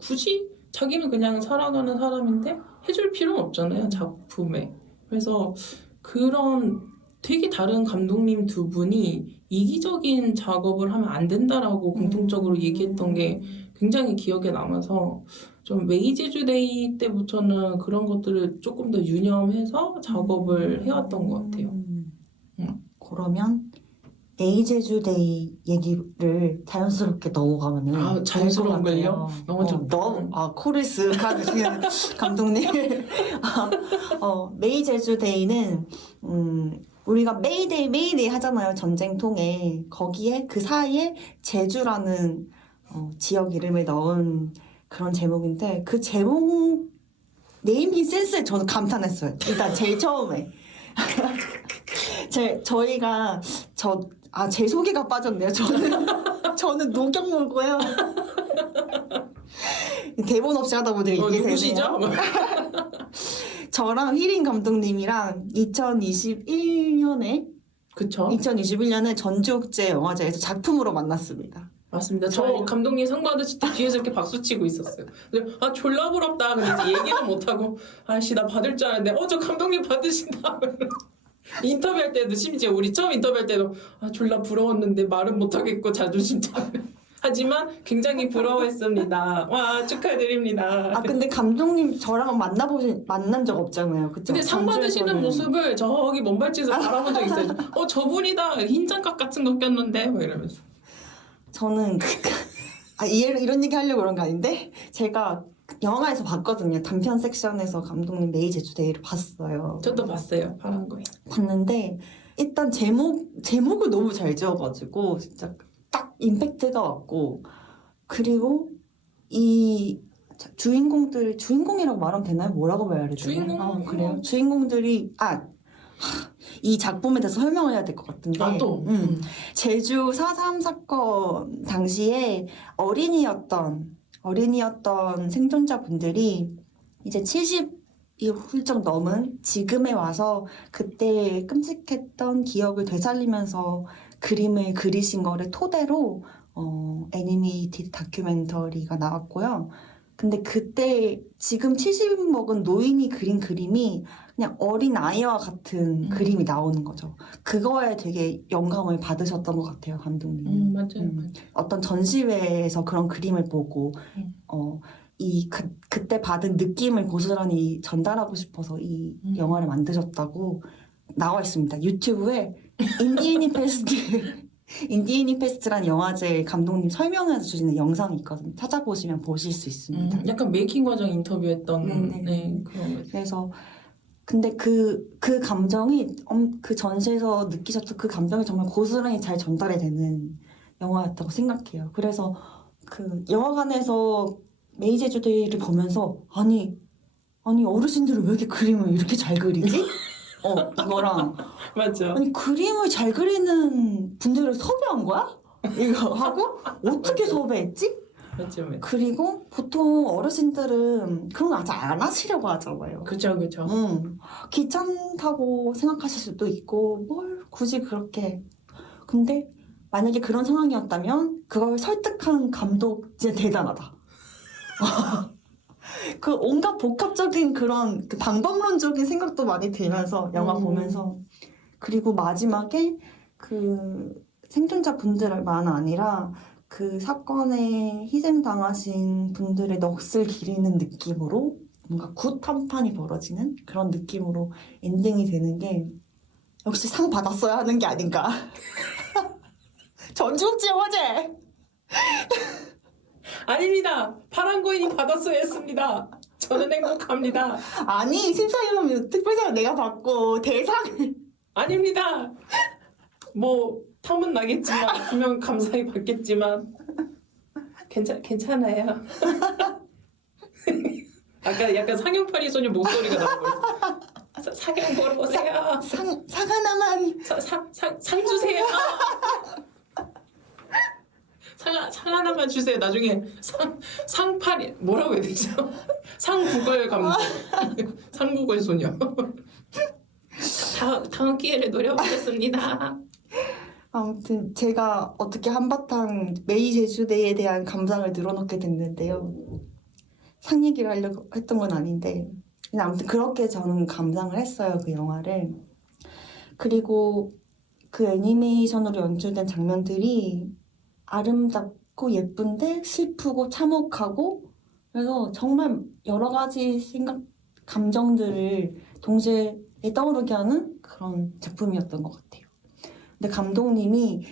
굳이 자기는 그냥 살아가는 사람인데 해줄 필요는 없잖아요. 작품에. 그래서 그런 되게 다른 감독님 두 분이 이기적인 작업을 하면 안 된다라고 공통적으로 얘기했던 게 굉장히 기억에 남아서 좀 메이제주데이 때부터는 그런 것들을 조금 더 유념해서 작업을 해왔던 것 같아요. 그러면 에이제주데이 얘기를 자연스럽게 넘어가면은 아, 자연스러운 될 것 걸요? 같아요. 너무 좋다. 코를 쓱 하시는 감독님. 메이제주데이는 우리가 메이데이 하잖아요. 전쟁통에. 거기에 그 사이에 제주라는 지역 이름을 넣은 그런 제목인데 그 제목 네이밍 센스에 저는 감탄했어요. 일단 제일 처음에. 저희가 제 소개가 빠졌네요. 저는 녹역물고요. 대본 없이 하다 보니 이게 되네요. 누구시죠? 저랑 휘린 감독님이랑 2021년에 그쵸? 2021년에 전주국제 영화제에서 작품으로 만났습니다. 맞습니다. 저 감독님 상 받으실 때 뒤에서 이렇게 박수 치고 있었어요. 근데 졸라 부럽다. 근데 이제 얘기는 못하고 아씨 나 받을 줄 알았는데 저 감독님 받으신다. 인터뷰할 때도 심지어 우리 처음 인터뷰할 때도 졸라 부러웠는데 말은 못하겠고 자존심 상해. 하지만 굉장히 부러워했습니다. 와 축하드립니다. 근데 감독님 저랑 만난 적 없잖아요. 그쵸? 근데 상 받으시는 모습을 저기 먼발치에서 바라본 적 있어요. 저분이다. 흰 장갑 같은 거 꼈는데 뭐 이러면서. 저는 이런 얘기 하려고 그런 거 아닌데 제가 영화에서 봤거든요. 단편 섹션에서 감독님 메이제주데이를 봤어요. 저도 봤어요. 파란 거에. 봤는데 일단 제목을 너무 잘 지어가지고 진짜 딱 임팩트가 왔고 그리고 이 주인공이라고 말하면 되나요? 뭐라고 말해야 되나요? 주인공 그래요? 주인공들이 이 작품에 대해서 설명을 해야 될 것 같은데 또 제주 4.3 사건 당시에 어린이였던 생존자분들이 이제 70이 훌쩍 넘은 지금에 와서 그때 끔찍했던 기억을 되살리면서 그림을 그리신 거를 토대로 애니메이티드 다큐멘터리가 나왔고요. 근데 그때 지금 70 먹은 노인이 그린 그림이 그냥 어린 아이와 같은 그림이 나오는 거죠. 그거에 되게 영감을 받으셨던 것 같아요, 감독님. 맞아요. 어떤 전시회에서 그런 그림을 보고 그때 받은 느낌을 고스란히 전달하고 싶어서 이 영화를 만드셨다고 나와 있습니다. 유튜브에 인디애니 페스트라는 영화제 감독님 설명해서 주시는 영상이 있거든요. 찾아보시면 보실 수 있습니다. 약간 메이킹 과정 인터뷰했던 그런 거. 그래서 근데 그 감정이 그 전시에서 느끼셨던 그 감정이 정말 고스란히 잘 전달이 되는 영화였다고 생각해요. 그래서 그 영화관에서 메이제주데이를 보면서 아니 어르신들은 왜 이렇게 그림을 이렇게 잘 그리지? 이거랑 맞죠. 아니 그림을 잘 그리는 분들을 섭외한 거야? 이거 하고 어떻게 섭외했지? 맞죠. 그리고 보통 어르신들은 그런 거 아직 안 하시려고 하잖아요. 그쵸. 귀찮다고 생각하실 수도 있고 뭘 굳이 그렇게. 근데 만약에 그런 상황이었다면 그걸 설득한 감독 진짜 대단하다. 그 온갖 복합적인 그런 그 방법론적인 생각도 많이 들면서 영화 보면서 그리고 마지막에 그 생존자분들만 아니라 그 사건에 희생당하신 분들의 넋을 기리는 느낌으로 뭔가 굿 한판이 벌어지는 그런 느낌으로 엔딩이 되는 게 역시 상 받았어야 하는 게 아닌가. 전주국제 영화제! 아닙니다. 파란 고인이 받았어야 했습니다. 저는 행복합니다. 아니 심사위원 특별상 내가 받고 대상을 아닙니다. 뭐 탐은 나겠지만 분명 감사히 받겠지만 괜찮아요. 아까 약간 상용파리 소녀 목소리가 나온 거였어. 상영 보러 오세요. 상 하나만. 상 주세요. 상 하나만 주세요. 나중에 상팔이 뭐라고 해야 되죠? 상국을 감독, 상국을 소녀. 다음 기회를 노려보겠습니다. 아무튼 제가 어떻게 한바탕 메이 제주데이에 대한 감상을 늘어놓게 됐는데요. 상 얘기를 하려고 했던 건 아닌데 근데 아무튼 그렇게 저는 감상을 했어요, 그 영화를. 그리고 그 애니메이션으로 연출된 장면들이 아름답고 예쁜데 슬프고 참혹하고 그래서 정말 여러 가지 감정들을 동시에 떠오르게 하는 그런 작품이었던 것 같아요. 근데 감독님이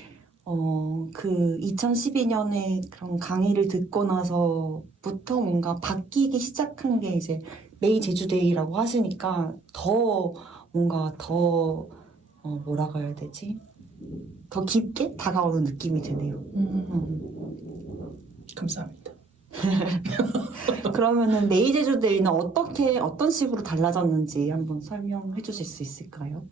그 2012년에 그런 강의를 듣고 나서부터 뭔가 바뀌기 시작한 게 이제 메이 제주데이라고 하시니까 더 뭔가 더 뭐라고 해야 되지? 더 깊게 다가오는 느낌이 드네요. 감사합니다. 그러면은 메이 제주데이는 어떤 식으로 달라졌는지 한번 설명해 주실 수 있을까요?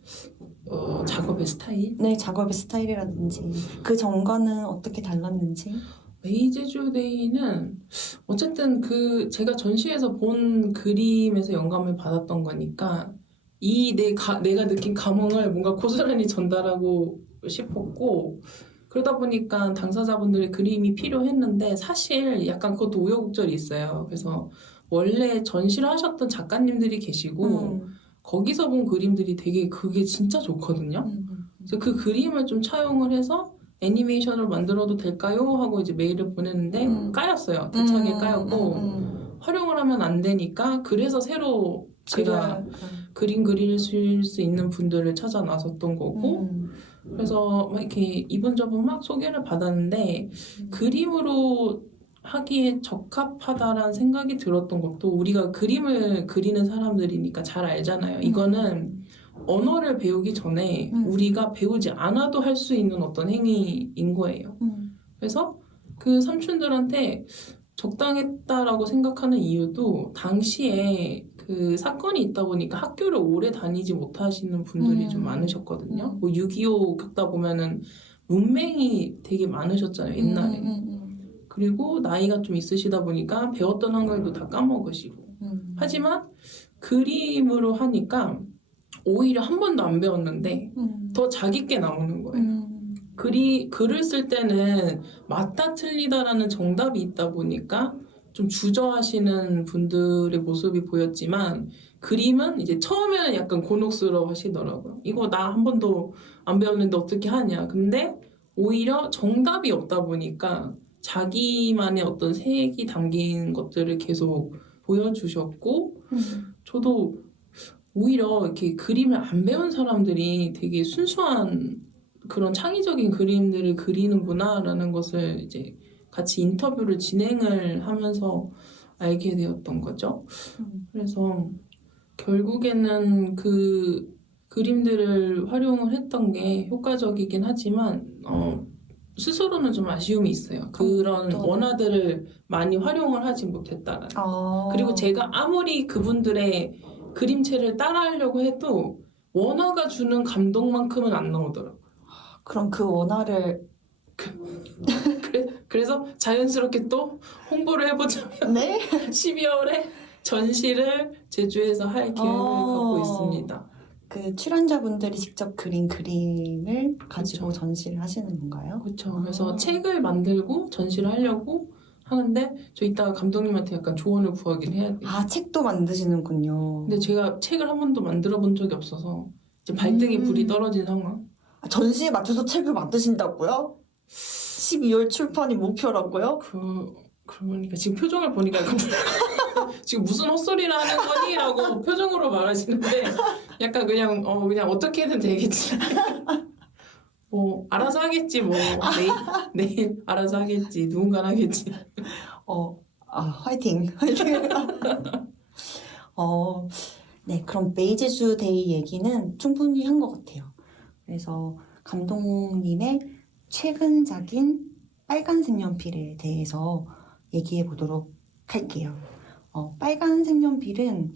작업의 스타일? 네, 작업의 스타일이라든지 그 전과는 어떻게 달랐는지. 메이 제주데이는 어쨌든 그 제가 전시에서 본 그림에서 영감을 받았던 거니까 내가 느낀 감흥을 뭔가 고스란히 전달하고 싶었고 그러다 보니까 당사자분들의 그림이 필요했는데 사실 약간 그것도 우여곡절이 있어요. 그래서 원래 전시를 하셨던 작가님들이 계시고 거기서 본 그림들이 되게 그게 진짜 좋거든요. 그래서 그 그림을 좀 차용을 해서 애니메이션을 만들어도 될까요? 하고 이제 메일을 보냈는데 까였어요. 대차게 까였고 활용을 하면 안 되니까 그래서 새로 제가 그림 그릴 수 있는 분들을 찾아 나섰던 거고 그래서 막 이렇게 이분저분 막 소개를 받았는데 그림으로 하기에 적합하다라는 생각이 들었던 것도 우리가 그림을 그리는 사람들이니까 잘 알잖아요. 이거는 언어를 배우기 전에 우리가 배우지 않아도 할 수 있는 어떤 행위인 거예요. 그래서 그 삼촌들한테 적당했다라고 생각하는 이유도 당시에 그 사건이 있다 보니까 학교를 오래 다니지 못하시는 분들이 좀 많으셨거든요. 뭐 6.25 겪다 보면은 문맹이 되게 많으셨잖아요, 옛날에. 그리고 나이가 좀 있으시다 보니까 배웠던 한글도 다 까먹으시고. 하지만 그림으로 하니까 오히려 한 번도 안 배웠는데 더 자기께 나오는 거예요. 글을 쓸 때는 맞다 틀리다라는 정답이 있다 보니까 좀 주저하시는 분들의 모습이 보였지만 그림은 이제 처음에는 약간 곤혹스러워 하시더라고요. 이거 나 한 번도 안 배웠는데 어떻게 하냐. 근데 오히려 정답이 없다 보니까 자기만의 어떤 색이 담긴 것들을 계속 보여주셨고 저도 오히려 이렇게 그림을 안 배운 사람들이 되게 순수한 그런 창의적인 그림들을 그리는구나라는 것을 이제 같이 인터뷰를 진행을 하면서 알게 되었던 거죠. 그래서 결국에는 그 그림들을 활용을 했던 게 효과적이긴 하지만 스스로는 좀 아쉬움이 있어요. 그런 원화들을 많이 활용을 하지 못했다라는. 그리고 제가 아무리 그분들의 그림체를 따라하려고 해도 원화가 주는 감동만큼은 안 나오더라고요. 그럼 그 원화를 그래서 자연스럽게 또 홍보를 해보자면 네? 12월에 전시를 제주에서 할 계획을 갖고 있습니다. 그 출연자분들이 직접 그린 그림을 가지고 그쵸. 전시를 하시는 건가요? 그렇죠. 그래서 책을 만들고 전시를 하려고 하는데 저 이따가 감독님한테 약간 조언을 구하긴 해야 돼요. 책도 만드시는군요. 근데 제가 책을 한 번도 만들어 본 적이 없어서 이제 발등에 불이 떨어진 상황. 전시에 맞춰서 책을 만드신다고요? 12월 출판이 목표라고요? 그러니까 지금 표정을 보니까 지금 무슨 헛소리를 하는 거니? 라고 표정으로 말하시는데 약간 그냥 어떻게든 되겠지. 뭐 알아서 하겠지 뭐 내일 알아서 하겠지 누군가는 하겠지. 화이팅. 네, 그럼 메이 제주데이 얘기는 충분히 한 것 같아요. 그래서 감독님의 최근작인 빨간 색연필에 대해서 얘기해 보도록 할게요. 빨간 색연필은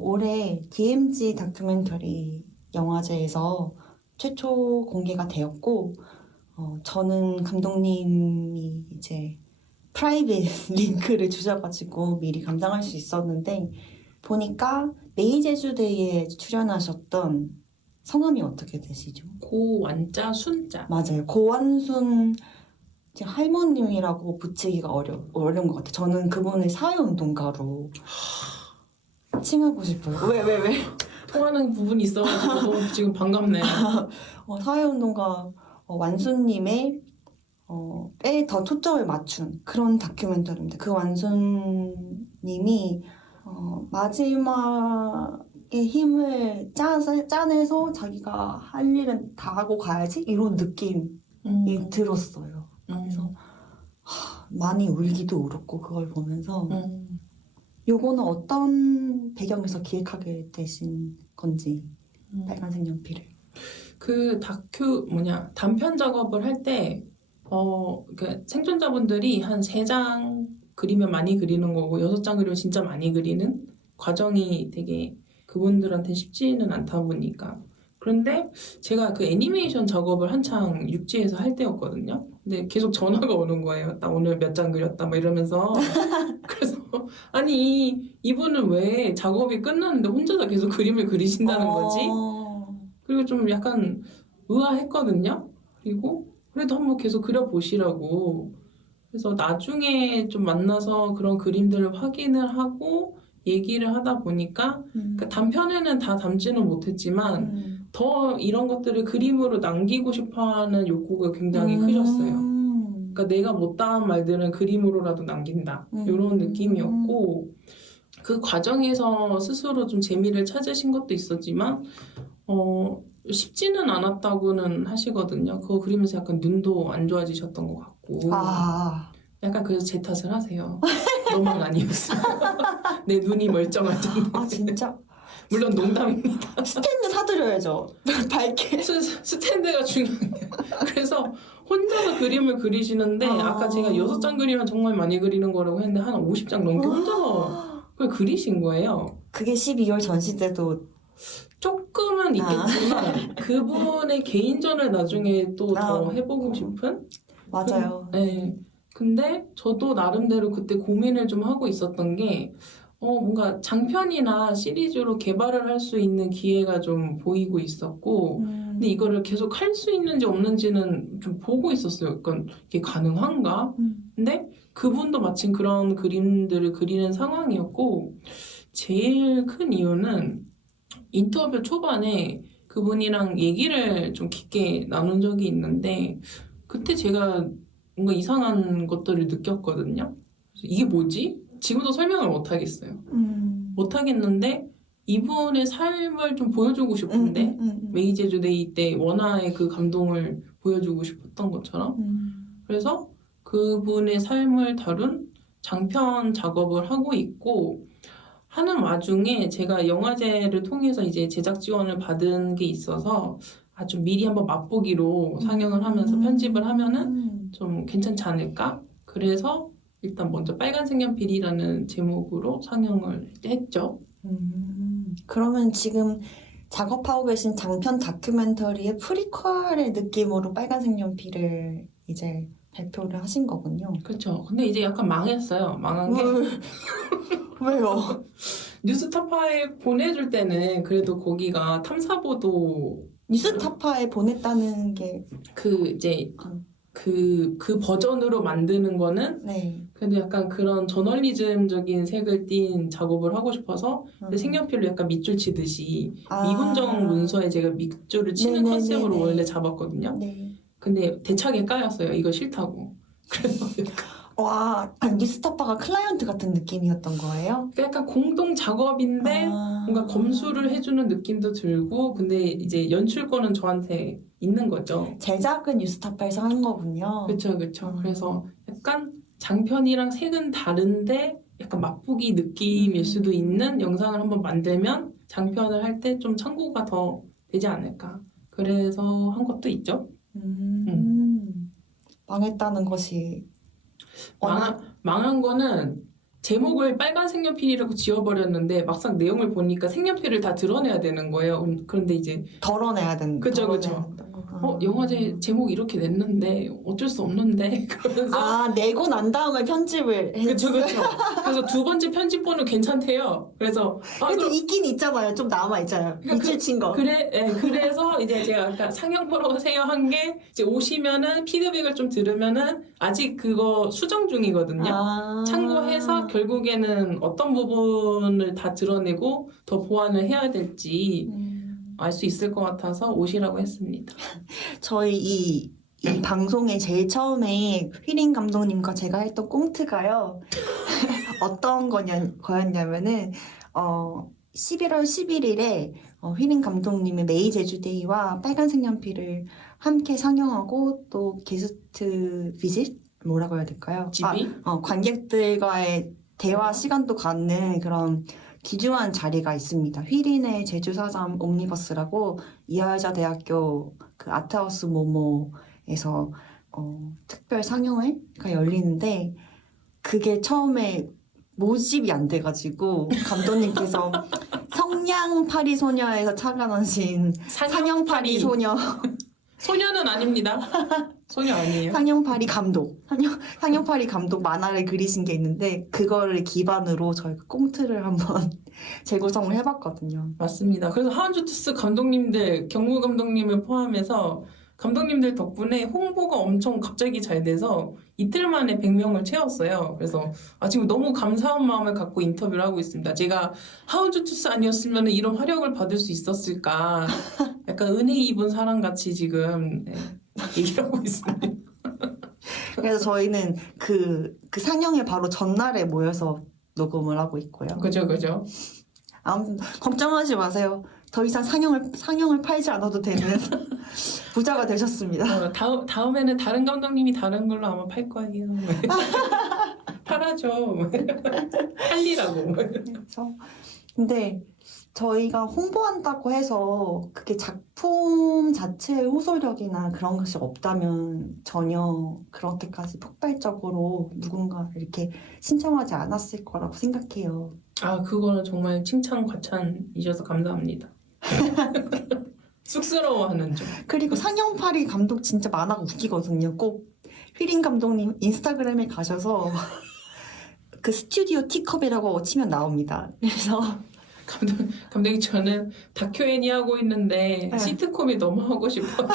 올해 DMZ 다큐멘터리 영화제에서 최초 공개가 되었고 저는 감독님이 이제 프라이빗 링크를 주셔가지고 미리 감상할 수 있었는데 보니까 메이제주데이에 출연하셨던 성함이 어떻게 되시죠? 고완자 순자. 맞아요. 고완순 이제 할머님이라고 붙이기가 어려운 것 같아요. 저는 그분을 사회운동가로 칭하고 싶어요. 왜? 통하는 부분이 있어가지고 너무 지금 반갑네. 사회운동가 완순님의 에 더 초점을 맞춘 그런 다큐멘터리입니다. 그 완순님이 마지막에 힘을 짜내서 자기가 할 일은 다 하고 가야지 이런 느낌이 들었어요. 그래서 많이 울기도 울었고 그걸 보면서 요거는 어떤 배경에서 기획하게 되신 건지 빨간색 연필을 그 단편 작업을 할 때 그 생존자분들이 한 3장 그리면 많이 그리는 거고 6장 그리면 진짜 많이 그리는 과정이 되게 그분들한테 쉽지는 않다 보니까. 그런데 제가 그 애니메이션 작업을 한창 육지에서 할 때였거든요. 근데 계속 전화가 오는 거예요. 나 오늘 몇 장 그렸다 막 이러면서. 그래서 아니 이분은 왜 작업이 끝났는데 혼자서 계속 그림을 그리신다는 거지? 그리고 좀 약간 의아했거든요. 그리고 그래도 한번 계속 그려보시라고. 그래서 나중에 좀 만나서 그런 그림들을 확인을 하고 얘기를 하다 보니까 그러니까 단편에는 다 담지는 못했지만 더 이런 것들을 그림으로 남기고 싶어하는 욕구가 굉장히 크셨어요. 그러니까 내가 못다한 말들은 그림으로라도 남긴다. 이런 느낌이었고 그 과정에서 스스로 좀 재미를 찾으신 것도 있었지만 쉽지는 않았다고는 하시거든요. 그거 그리면서 약간 눈도 안 좋아지셨던 것 같고 약간 그래서 제 탓을 하세요. 너만 아니었어요. 내 눈이 멀쩡할 텐데. 진짜? 물론 농담입니다. 스탠드 사드려야죠. 밝게. 스탠드가 중요해요. 그래서 혼자서 그림을 그리시는데 아까 제가 6장 그리면 정말 많이 그리는 거라고 했는데 한 50장 넘게 혼자서 그걸 그리신 거예요. 그게 12월 전시 때도 조금은 있겠지만 그분의 개인전을 나중에 또 더 해보고 싶은? 맞아요. 네. 근데 저도 나름대로 그때 고민을 좀 하고 있었던 게 뭔가 장편이나 시리즈로 개발을 할 수 있는 기회가 좀 보이고 있었고 근데 이거를 계속 할 수 있는지 없는지는 좀 보고 있었어요. 그러니까 이게 가능한가? 근데 그분도 마침 그런 그림들을 그리는 상황이었고 제일 큰 이유는 인터뷰 초반에 그분이랑 얘기를 좀 깊게 나눈 적이 있는데 그때 제가 뭔가 이상한 것들을 느꼈거든요. 그래서 이게 뭐지? 지금도 설명을 못 하겠어요. 못 하겠는데 이분의 삶을 좀 보여주고 싶은데 메이제주데이 때 원화의 그 감동을 보여주고 싶었던 것처럼 그래서 그분의 삶을 다룬 장편 작업을 하고 있고 하는 와중에 제가 영화제를 통해서 이제 제작 지원을 받은 게 있어서 아주 미리 한번 맛보기로 상영을 하면서 편집을 하면은 좀 괜찮지 않을까? 그래서 일단 먼저 빨간색 연필이라는 제목으로 상영을 했죠. 그러면 지금 작업하고 계신 장편 다큐멘터리의 프리퀄의 느낌으로 빨간색 연필을 이제 발표를 하신 거군요. 그렇죠. 근데 이제 약간 망했어요. 망한 게 왜요? 뉴스타파에 보내줄 때는 그래도 거기가 탐사보도 뉴스타파에 보냈다는 게 이제 그 버전으로 만드는 거는 그래도 약간 그런 저널리즘적인 색을 띤 작업을 하고 싶어서 색연필로 약간 밑줄 치듯이 미분정 문서에 제가 밑줄을 치는 컨셉으로 원래 잡았거든요. 근데 대차게 까였어요. 이거 싫다고. 그래서 와, 뉴스타파가 클라이언트 같은 느낌이었던 거예요? 약간 공동 작업인데 뭔가 검수를 해주는 느낌도 들고 근데 이제 연출권은 저한테 있는 거죠. 제작은 뉴스타파에서 하는 거군요. 그렇죠. 그래서 약간 장편이랑 색은 다른데 약간 맛보기 느낌일 수도 있는 영상을 한번 만들면 장편을 할 때 좀 참고가 더 되지 않을까. 그래서 한 것도 있죠. 망했다는 것이 망한 거는 제목을 빨간 색연필이라고 지워버렸는데 막상 내용을 보니까 색연필을 다 드러내야 되는 거예요. 그런데 이제 덜어내야 된다. 그쵸, 그쵸. 영화제 제목 이렇게 냈는데 어쩔 수 없는데 그러면서 아, 내고 난 다음에 편집을 그쵸, 그쵸. 그래서 두 번째 편집본은 괜찮대요. 그래서 그래도 있긴 있잖아요. 좀 남아있잖아요. 밑줄 친 거. 그래, 예, 그래서 이제 제가 아까 상영 보러 오세요 한 게 이제 오시면은 피드백을 좀 들으면은 아직 그거 수정 중이거든요. 참고해서 결국에는 어떤 부분을 다 드러내고 더 보완을 해야 될지 알 수 있을 것 같아서 오시라고 했습니다. 저희 이 방송에 제일 처음에 휘린 감독님과 제가 했던 꽁트가요. 어떤 거였냐면은 11월 11일에 휘린 감독님의 메이 제주데이와 빨간 색연필을 함께 상영하고 또 게스트 비짓? 뭐라고 해야 될까요? 집이? 관객들과의 대화 시간도 갖는 그런 귀중한 자리가 있습니다. 휘린의 제주사삼 옴니버스라고 이화여자대학교 그 아트하우스 모모에서 특별 상영회가 열리는데 그게 처음에 모집이 안 돼가지고 감독님께서 성냥팔이 소녀에서 착안하신 상영팔이 소녀 소녀는 아닙니다. 소녀 아니에요. 상영팔이 감독 상영팔이 감독 만화를 그리신 게 있는데 그거를 기반으로 저희가 꽁트를 한번 재구성을 해봤거든요. 맞습니다. 그래서 하은주투스 감독님들, 경무 감독님을 포함해서 감독님들 덕분에 홍보가 엄청 갑자기 잘 돼서 이틀 만에 100명을 채웠어요. 그래서 지금 너무 감사한 마음을 갖고 인터뷰를 하고 있습니다. 제가 하운주투스 아니었으면 이런 화력을 받을 수 있었을까. 약간 은혜 입은 사람같이 지금 얘기를 하고 있습니다. 그래서 저희는 그 상영회 바로 전날에 모여서 녹음을 하고 있고요. 그죠, 그죠. 아무튼 걱정하지 마세요. 더 이상 상영을 팔지 않아도 되는 부자가 되셨습니다. 다음에는 다른 감독님이 다른 걸로 아마 팔 거예요. 팔아줘. 팔리라고. 그래서 근데 저희가 홍보한다고 해서 그게 작품 자체의 호소력이나 그런 것이 없다면 전혀 그렇게까지 폭발적으로 누군가 이렇게 신청하지 않았을 거라고 생각해요. 그거는 정말 칭찬 과찬이셔서 감사합니다. 쑥스러워하는 점. 그리고 상영팔이 감독 진짜 만화가 웃기거든요. 꼭 휘린 감독님 인스타그램에 가셔서 그 스튜디오 티컵이라고 치면 나옵니다. 그래서 감독님 저는 다큐 애니 하고 있는데 네. 시트콤이 너무 하고 싶어요.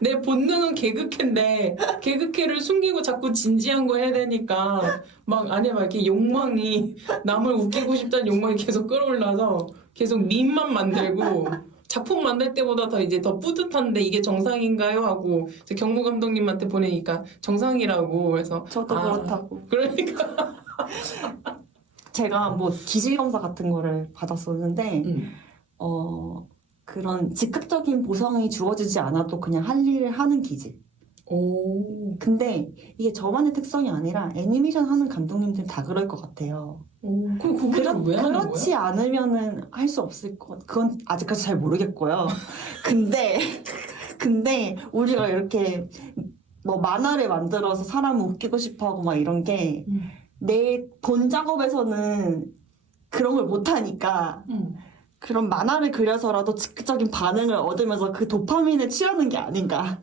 내 본능은 개그캐인데 개그캐를 숨기고 자꾸 진지한 거 해야 되니까 막 안에 막 이렇게 욕망이 남을 웃기고 싶다는 욕망이 계속 끌어올라서 계속 밈만 만들고 작품 만들 때보다 더 뿌듯한데 이게 정상인가요? 하고 경무 감독님한테 보내니까 정상이라고. 그래서 저도 그렇다고. 그러니까 제가 뭐 기질 검사 같은 거를 받았었는데 그런 즉각적인 보상이 주어지지 않아도 그냥 할 일을 하는 기질. 오. 근데 이게 저만의 특성이 아니라 애니메이션 하는 감독님들은 다 그럴 것 같아요. 그럼 그걸 왜 하는 거야? 그렇지 않으면은 할 수 없을 것. 그건 아직까지 잘 모르겠고요. 근데 우리가 이렇게 뭐 만화를 만들어서 사람을 웃기고 싶어하고 막 이런 게 내 본 작업에서는 그런 걸 못 하니까. 그런 만화를 그려서라도 즉각적인 반응을 얻으면서 그 도파민에 취하는 게 아닌가.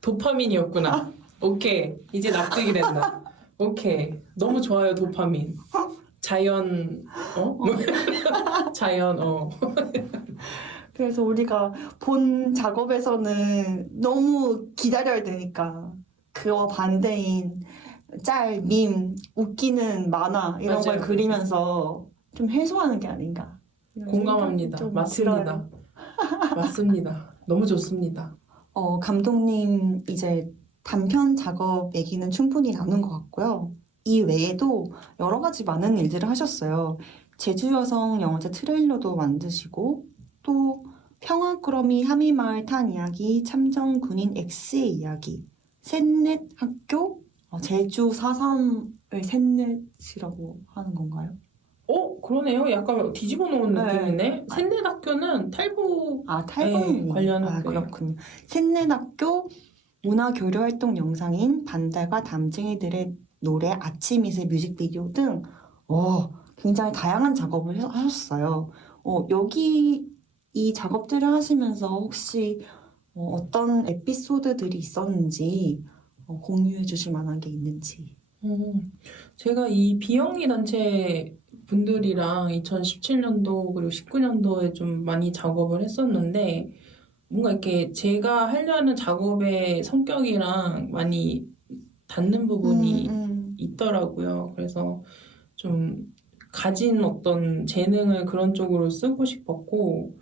도파민이었구나. 오케이. 이제 납득이 된다. 오케이. 너무 좋아요, 도파민. 자연, 자연, 그래서 우리가 본 작업에서는 너무 기다려야 되니까 그와 반대인 짤, 밈, 웃기는 만화 이런 맞아요. 걸 그리면서 좀 해소하는 게 아닌가. 공감합니다. 좀 맞습니다. 들어요. 맞습니다. 너무 좋습니다. 감독님 이제 단편 작업 얘기는 충분히 나눈 것 같고요. 이 외에도 여러 가지 많은 일들을 하셨어요. 제주여성 영화제 트레일러도 만드시고 또 평화꾸러미 하미마을 탄 이야기, 참정군인 X의 이야기, 셋넷 학교, 제주 4.3을 셋넷이라고 하는 건가요? 그러네요. 약간 뒤집어 놓은 네. 느낌이네. 셋넷 학교는 탈북 탈북 관련한 거예요. 그렇군요. 셋넷 학교 문화교류활동 영상인 반달과 담쟁이들의 노래, 아침이슬 뮤직비디오 등 굉장히 다양한 작업을 하셨어요. 여기 이 작업들을 하시면서 혹시 어떤 에피소드들이 있었는지 공유해 주실 만한 게 있는지. 제가 이 비영리 단체 분들이랑 2017년도 그리고 19년도에 좀 많이 작업을 했었는데 뭔가 이렇게 제가 하려는 작업의 성격이랑 많이 닿는 부분이 있더라고요. 그래서 좀 가진 어떤 재능을 그런 쪽으로 쓰고 싶었고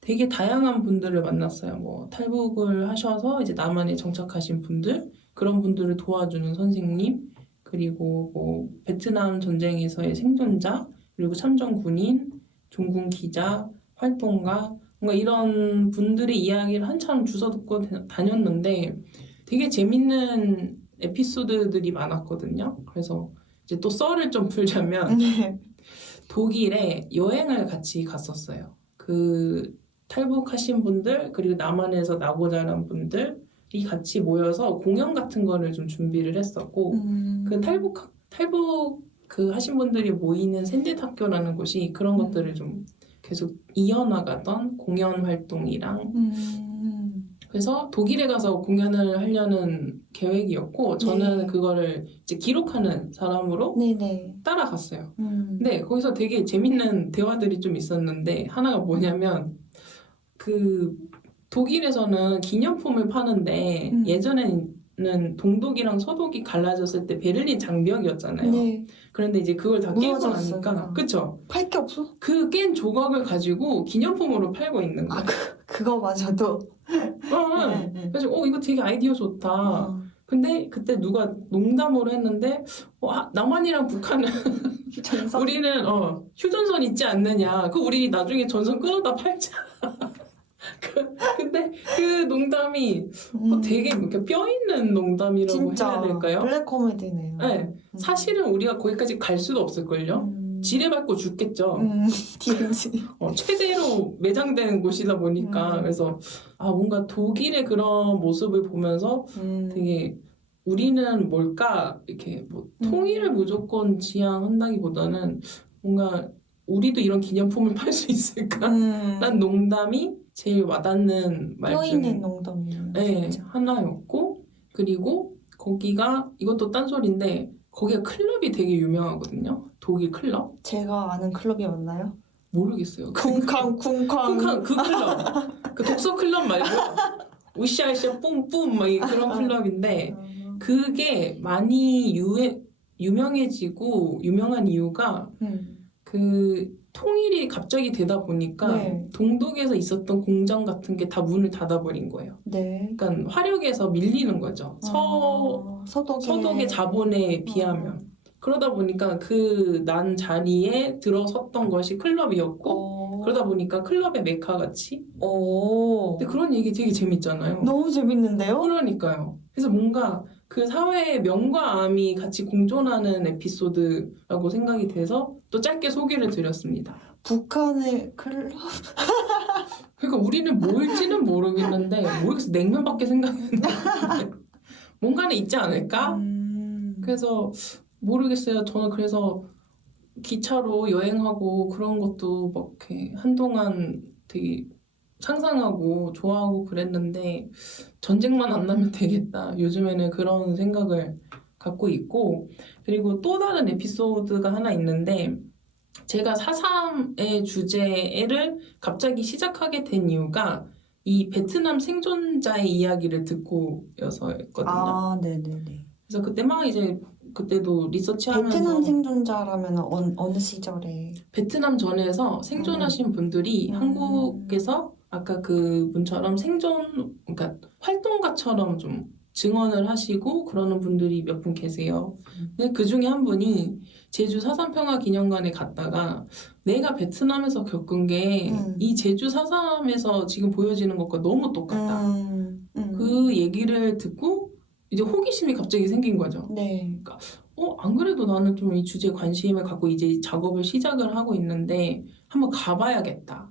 되게 다양한 분들을 만났어요. 뭐 탈북을 하셔서 이제 남한에 정착하신 분들, 그런 분들을 도와주는 선생님, 그리고 뭐 베트남 전쟁에서의 생존자, 그리고 참전 군인, 종군 기자, 활동가, 뭔가 이런 분들의 이야기를 한참 주워 듣고 다녔는데 되게 재밌는 에피소드들이 많았거든요. 그래서 이제 또 썰을 좀 풀자면 독일에 여행을 같이 갔었어요. 그 탈북하신 분들 그리고 남한에서 나고 자란 분들이 같이 모여서 공연 같은 거를 좀 준비를 했었고 그 탈북 그 하신 분들이 모이는 샌딧학교라는 곳이 그런 것들을 좀 계속 이어나가던 공연 활동이랑 그래서 독일에 가서 공연을 하려는 계획이었고 저는 네. 그거를 이제 기록하는 사람으로 네네. 따라갔어요. 근데 거기서 되게 재밌는 대화들이 좀 있었는데 하나가 뭐냐면 그 독일에서는 기념품을 파는데 예전에는 동독이랑 서독이 갈라졌을 때 베를린 장벽이었잖아요. 네. 그런데 이제 그걸 다 깨고 무너졌어요. 나니까 그쵸? 팔 게 없어? 그 깬 조각을 가지고 기념품으로 팔고 있는 거예요. 그거마저도. 네. 그래서 이거 되게 아이디어 좋다. 근데 그때 누가 농담으로 했는데 남한이랑 북한은 전선. 우리는 휴전선 있지 않느냐. 그 우리 나중에 전선 끊어다 팔자. 근데 그 농담이 되게 이렇게 뼈 있는 농담이라고 진짜 해야 될까요? 블랙 코미디네요. 네. 사실은 우리가 거기까지 갈 수도 없을걸요? 지뢰밟고 죽겠죠. DMZ. 최대로 매장된 곳이다 보니까 그래서 뭔가 독일의 그런 모습을 보면서 되게 우리는 뭘까 이렇게 뭐 통일을 무조건 지향한다기보다는 뭔가 우리도 이런 기념품을 팔 수 있을까? 난 농담이 제일 와닿는 말 뼈 중 있는 농담이에요. 네, 진짜. 하나였고 그리고 거기가 이것도 딴소리인데 거기가 클럽이 되게 유명하거든요. 독일 클럽? 제가 아는 클럽이 맞나요? 모르겠어요. 쿵쾅. 쿵쾅 그 클럽. 그 독서 클럽 말고 우샤우샤 뿜뿜 막 그런 클럽인데 그게 많이 유명해지고 유명한 이유가 그 통일이 갑자기 되다 보니까 네. 동독에서 있었던 공장 같은 게 다 문을 닫아버린 거예요. 네. 그러니까 화력에서 밀리는 거죠. 서독의 자본에 비하면. 그러다 보니까 그 난 자리에 들어섰던 것이 클럽이었고 그러다 보니까 클럽의 메카 같이. 근데 그런 얘기 되게 재밌잖아요. 너무 재밌는데요? 그러니까요. 그래서 뭔가 그 사회의 명과 암이 같이 공존하는 에피소드라고 생각이 돼서 또 짧게 소개를 드렸습니다. 북한의 클럽? 그러니까 우리는 뭘지는 모르겠는데 모르겠어. 냉면밖에 생각이 안 나는데 뭔가는 있지 않을까? 그래서 모르겠어요. 저는 그래서 기차로 여행하고 그런 것도 막 이렇게 한동안 되게 상상하고 좋아하고 그랬는데 전쟁만 안 나면 되겠다. 요즘에는 그런 생각을 갖고 있고 그리고 또 다른 에피소드가 하나 있는데 제가 4.3의 주제를 갑자기 시작하게 된 이유가 이 베트남 생존자의 이야기를 듣고여서였거든요. 네네네. 그래서 그때 막 이제 그때도 리서치하면서 베트남 생존자라면 어느 시절에? 베트남 전에서 생존하신 분들이 한국에서 아까 그 분처럼 그러니까 활동가처럼 좀 증언을 하시고 그러는 분들이 몇 분 계세요. 근데 그 중에 한 분이 제주 4.3 평화기념관에 갔다가 내가 베트남에서 겪은 게 이 제주 4.3에서 지금 보여지는 것과 너무 똑같다. 그 얘기를 듣고 이제 호기심이 갑자기 생긴 거죠. 네. 안 그래도 나는 좀 이 주제에 관심을 갖고 이제 작업을 시작을 하고 있는데 한번 가봐야겠다.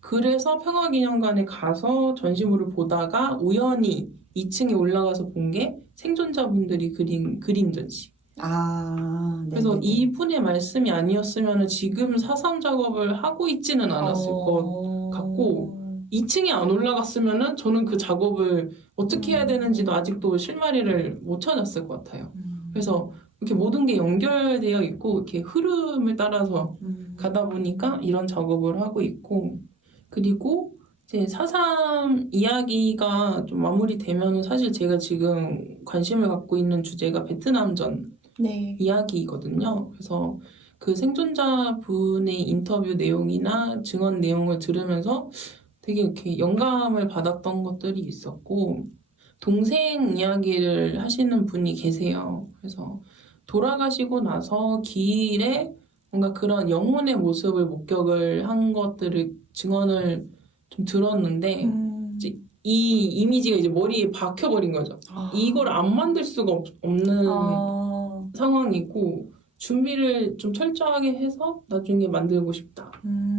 그래서 평화기념관에 가서 전시물을 보다가 우연히 2층에 올라가서 본 게 생존자분들이 그린 그림 전시. 아, 그래서 네네네. 이분의 말씀이 아니었으면 지금 사상 작업을 하고 있지는 않았을 것 같고 2층에 안 올라갔으면은 저는 그 작업을 어떻게 해야 되는지도 아직도 실마리를 못 찾았을 것 같아요. 그래서 이렇게 모든 게 연결되어 있고 이렇게 흐름을 따라서 가다 보니까 이런 작업을 하고 있고 그리고 이제 4.3 이야기가 좀 마무리되면은 사실 제가 지금 관심을 갖고 있는 주제가 베트남전 네. 이야기거든요. 그래서 그 생존자분의 인터뷰 내용이나 증언 내용을 들으면서 되게 이렇게 영감을 받았던 것들이 있었고 동생 이야기를 하시는 분이 계세요. 그래서 돌아가시고 나서 길에 뭔가 그런 영혼의 모습을 목격을 한 것들을 증언을 좀 들었는데 이제 이 이미지가 이제 머리에 박혀버린 거죠. 이걸 안 만들 수가 없는 상황이고 준비를 좀 철저하게 해서 나중에 만들고 싶다.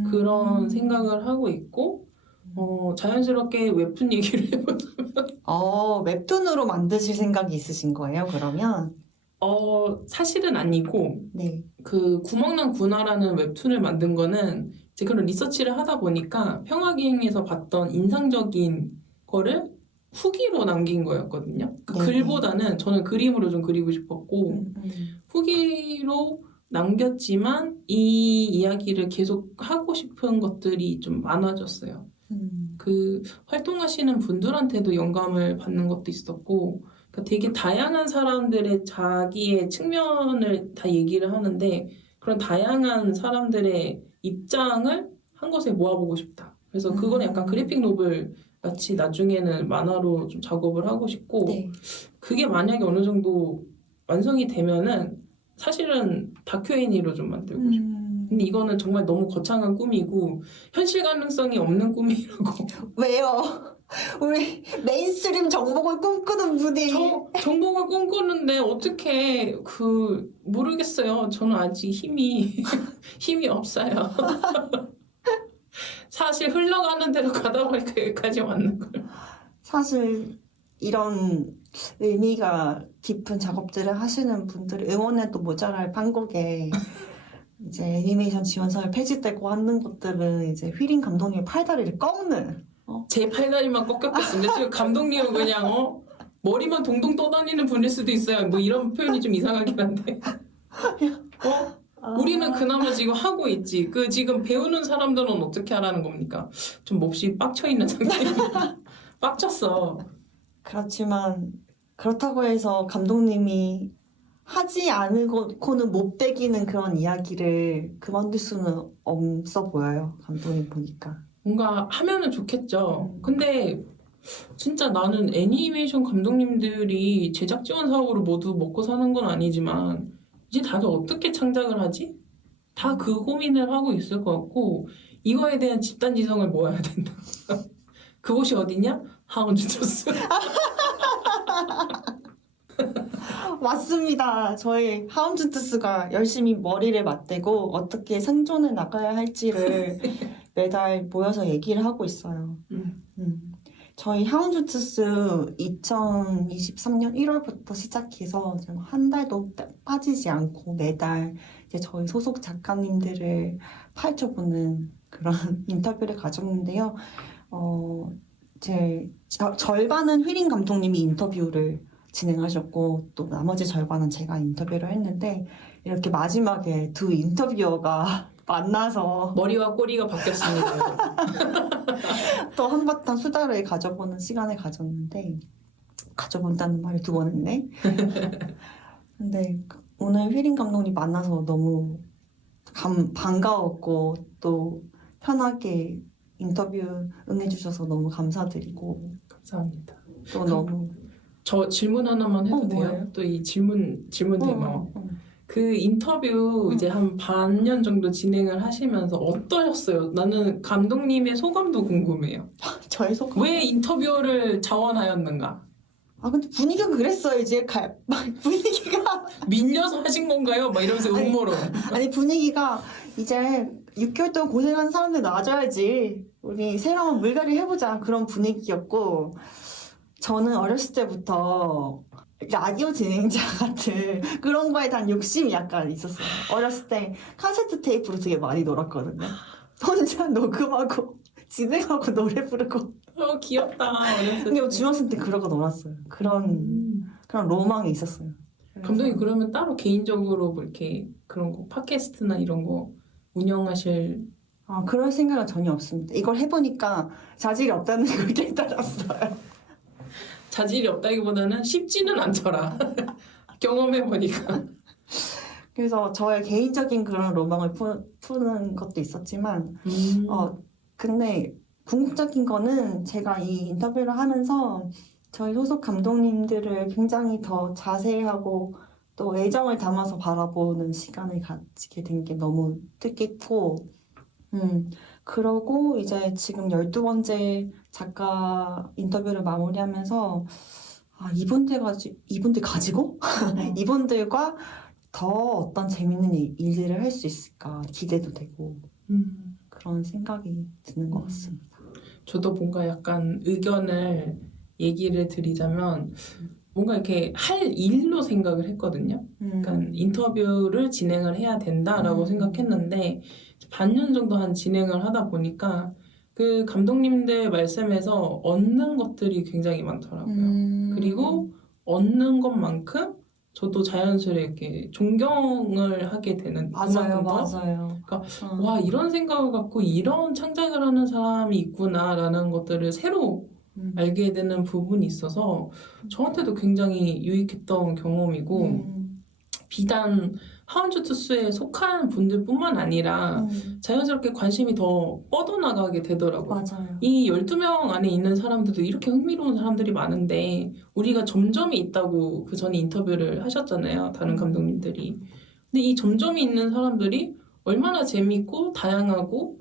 그런 생각을 하고 있고 자연스럽게 웹툰 얘기를 해보자. 웹툰으로 만드실 생각이 있으신 거예요, 그러면? 사실은 아니고 네. 그 구멍난 군화라는 웹툰을 만든 거는 이제 그런 리서치를 하다 보니까 평화기행에서 봤던 인상적인 거를 후기로 남긴 거였거든요. 그 네네. 글보다는 저는 그림으로 좀 그리고 싶었고 후기로 남겼지만 이 이야기를 계속 하고 싶은 것들이 좀 많아졌어요. 그 활동하시는 분들한테도 영감을 받는 것도 있었고 그러니까 되게 다양한 사람들의 자기의 측면을 다 얘기를 하는데 그런 다양한 사람들의 입장을 한 곳에 모아보고 싶다. 그래서 그거는 약간 그래픽 노블 같이 나중에는 만화로 좀 작업을 하고 싶고 네. 그게 만약에 어느 정도 완성이 되면은 사실은 다큐 애니로 좀 만들고 싶어요. 근데 이거는 정말 너무 거창한 꿈이고 현실 가능성이 없는 꿈이라고. 왜요? 우리 메인스트림 정복을 꿈꾸는 분이 정보가 꿈꾸는데 어떻게 모르겠어요. 저는 아직 힘이 없어요. 사실 흘러가는 대로 가다 보니까 여기까지 왔는 걸. 사실 이런 의미가 깊은 작업들을 하시는 분들이 응원해도 모자랄 판국에 이제 애니메이션 지원사를 폐지되고 하는 것들은 이제 휘린 감독님의 팔다리를 꺾는 제 팔다리만 꺾였겠습니다. 지금 감독님은 그냥 머리만 동동 떠다니는 분일 수도 있어요. 뭐 이런 표현이 좀 이상하긴 한데. 우리는 그나마 지금 하고 있지. 그 지금 배우는 사람들은 어떻게 하라는 겁니까? 좀 몹시 빡쳐 있는 상태입니다. 빡쳤어. 그렇지만 그렇다고 해서 감독님이 하지 않고는 못 배기는 그런 이야기를 그만둘 수는 없어 보여요. 감독님 보니까. 뭔가 하면은 좋겠죠. 근데 진짜 나는 애니메이션 감독님들이 제작 지원 사업으로 모두 먹고 사는 건 아니지만 이제 다들 어떻게 창작을 하지? 다 그 고민을 하고 있을 것 같고 이거에 대한 집단 지성을 모아야 된다. 그곳이 어디냐? 하원주토스. 맞습니다. 저희 하운드트스가 열심히 머리를 맞대고 어떻게 생존해 나가야 할지를 매달 모여서 얘기를 하고 있어요. 저희 하운드트스 2023년 1월부터 시작해서 한 달도 빠지지 않고 매달 이제 저희 소속 작가님들을 파헤쳐보는 그런 인터뷰를 가졌는데요. 제 절반은 휘린 감독님이 인터뷰를 진행하셨고 또 나머지 절반은 제가 인터뷰를 했는데 이렇게 마지막에 두 인터뷰어가 만나서 머리와 꼬리가 바뀌었습니다. 또 한바탕 수다를 가져보는 시간을 가져본다는 말을 두 번 했네. 근데 오늘 휘린 감독님 만나서 너무 반가웠고 또 편하게 인터뷰 응해주셔서 너무 감사드리고 감사합니다. 또 너무 저 질문 하나만 해도 돼요? 뭐예요? 또 이 질문 테마. 그 인터뷰 이제 한 반년 정도 진행을 하시면서 어떠셨어요? 나는 감독님의 소감도 궁금해요. 저의 소감. 왜 인터뷰를 자원하였는가? 근데 분위기가 그랬어요. 이제 분위기가 밀려서 하신 건가요? 막 이러면서 음모론. 아니 분위기가 이제 6개월 동안 고생하는 사람들 놔줘야지 우리 새로운 물갈이 해보자 그런 분위기였고 저는 어렸을 때부터 라디오 진행자 같은 그런 거에 대한 욕심이 약간 있었어요. 어렸을 때 카세트 테이프로 되게 많이 놀았거든요. 혼자 녹음하고 진행하고 노래 부르고. 귀엽다. 어렸을 근데 때. 중학생 때 그러고 놀았어요. 그런 로망이 있었어요. 감독님 그러면 따로 개인적으로 뭐 이렇게 그런 거 팟캐스트나 이런 거 운영하실 그럴 생각은 전혀 없습니다. 이걸 해보니까 자질이 없다는 걸 깨달았어요. 자질이 없다기보다는 쉽지는 않더라. 경험해보니까. 그래서 저의 개인적인 그런 로망을 푸는 것도 있었지만, 근데 궁극적인 거는 제가 이 인터뷰를 하면서 저희 소속 감독님들을 굉장히 더 자세하고 또 애정을 담아서 바라보는 시간을 가지게 된 게 너무 뜻깊고, 그러고 이제 지금 12번째 작가 인터뷰를 마무리하면서 이분들 가지고 이분들과 더 어떤 재밌는 일들을 할 수 있을까 기대도 되고 그런 생각이 드는 것 같습니다. 저도 뭔가 약간 의견을 얘기를 드리자면 뭔가 이렇게 할 일로 생각을 했거든요. 그러니까 인터뷰를 진행을 해야 된다라고 생각했는데 반년 정도 한 진행을 하다 보니까 그 감독님들 말씀에서 얻는 것들이 굉장히 많더라고요. 그리고 얻는 것만큼 저도 자연스레 이렇게 존경을 하게 되는 맞아요, 그만큼 더 맞아요. 그러니까 와 이런 생각을 갖고 이런 창작을 하는 사람이 있구나라는 것들을 새로 알게 되는 부분이 있어서 저한테도 굉장히 유익했던 경험이고 비단 하운즈 투스에 속한 분들뿐만 아니라 자연스럽게 관심이 더 뻗어나가게 되더라고요. 맞아요. 이 12명 안에 있는 사람들도 이렇게 흥미로운 사람들이 많은데 우리가 점점이 있다고 그 전에 인터뷰를 하셨잖아요. 다른 감독님들이. 근데 이 점점이 있는 사람들이 얼마나 재밌고 다양하고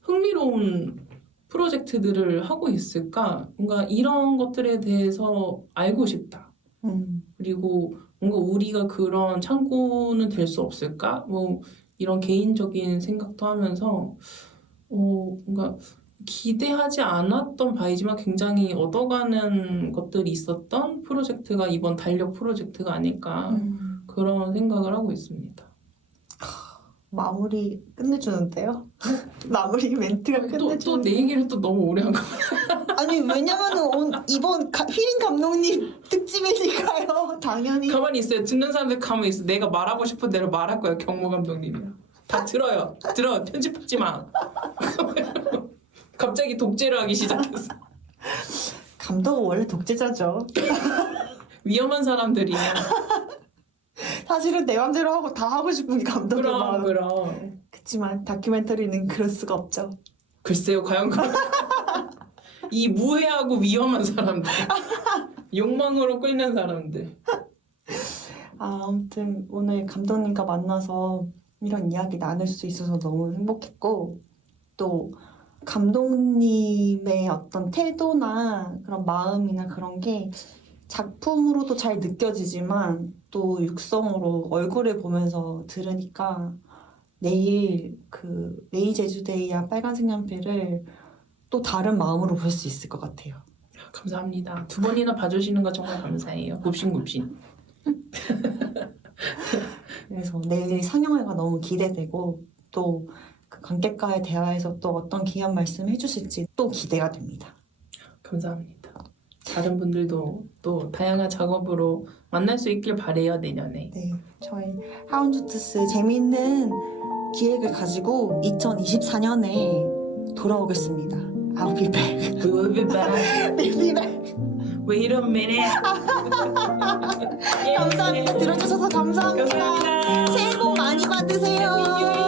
흥미로운 프로젝트들을 하고 있을까? 뭔가 이런 것들에 대해서 알고 싶다. 그리고 뭔가 우리가 그런 창구는 될 수 없을까? 뭐 이런 개인적인 생각도 하면서 뭔가 기대하지 않았던 바이지만 굉장히 얻어가는 것들이 있었던 프로젝트가 이번 달력 프로젝트가 아닐까 그런 생각을 하고 있습니다. 마무리 끝내주는데요? 마무리 멘트가 끝내주는데 또 내 얘기를 또 너무 오래 한 거 같아요. 아니 왜냐면은 이번 휘린 감독님 특집이니까요. 당연히. 가만히 있어요. 듣는 사람들 가만히 있어. 내가 말하고 싶은 대로 말할 거야. 경모 감독님이야. 다 들어요. 들어. 편집하지 마. 갑자기 독재를 하기 시작했어. 감독은 원래 독재자죠. 위험한 사람들이야. 사실은 내 맘대로 하고 다 하고 싶은 게 감독의 마음. 그럼. 그렇지만 다큐멘터리는 그럴 수가 없죠. 글쎄요. 과연 이 무해하고 위험한 사람들. 욕망으로 끌는 사람들. 아무튼 오늘 감독님과 만나서 이런 이야기 나눌 수 있어서 너무 행복했고 또 감독님의 어떤 태도나 그런 마음이나 그런 게 작품으로도 잘 느껴지지만 또 육성으로 얼굴을 보면서 들으니까 내일 그 메이 제주데이와 빨간색 연필을 또 다른 마음으로 볼 수 있을 것 같아요. 감사합니다. 2번이나 봐주시는 거 정말 감사해요. 굽신굽신. 그래서 내일 상영회가 너무 기대되고 또 그 관객과의 대화에서 또 어떤 귀한 말씀 해주실지 또 기대가 됩니다. 감사합니다. 다른 분들도 또 다양한 작업으로 만날 수 있길 바래요 내년에. 네, 저희 하운즈투스 재미있는 기획을 가지고 2024년에 돌아오겠습니다. I'll be back. We will be back. We'll be back. Wait a minute. 감사합니다. 들어주셔서 감사합니다. 감사합니다. 새해 복 많이 받으세요.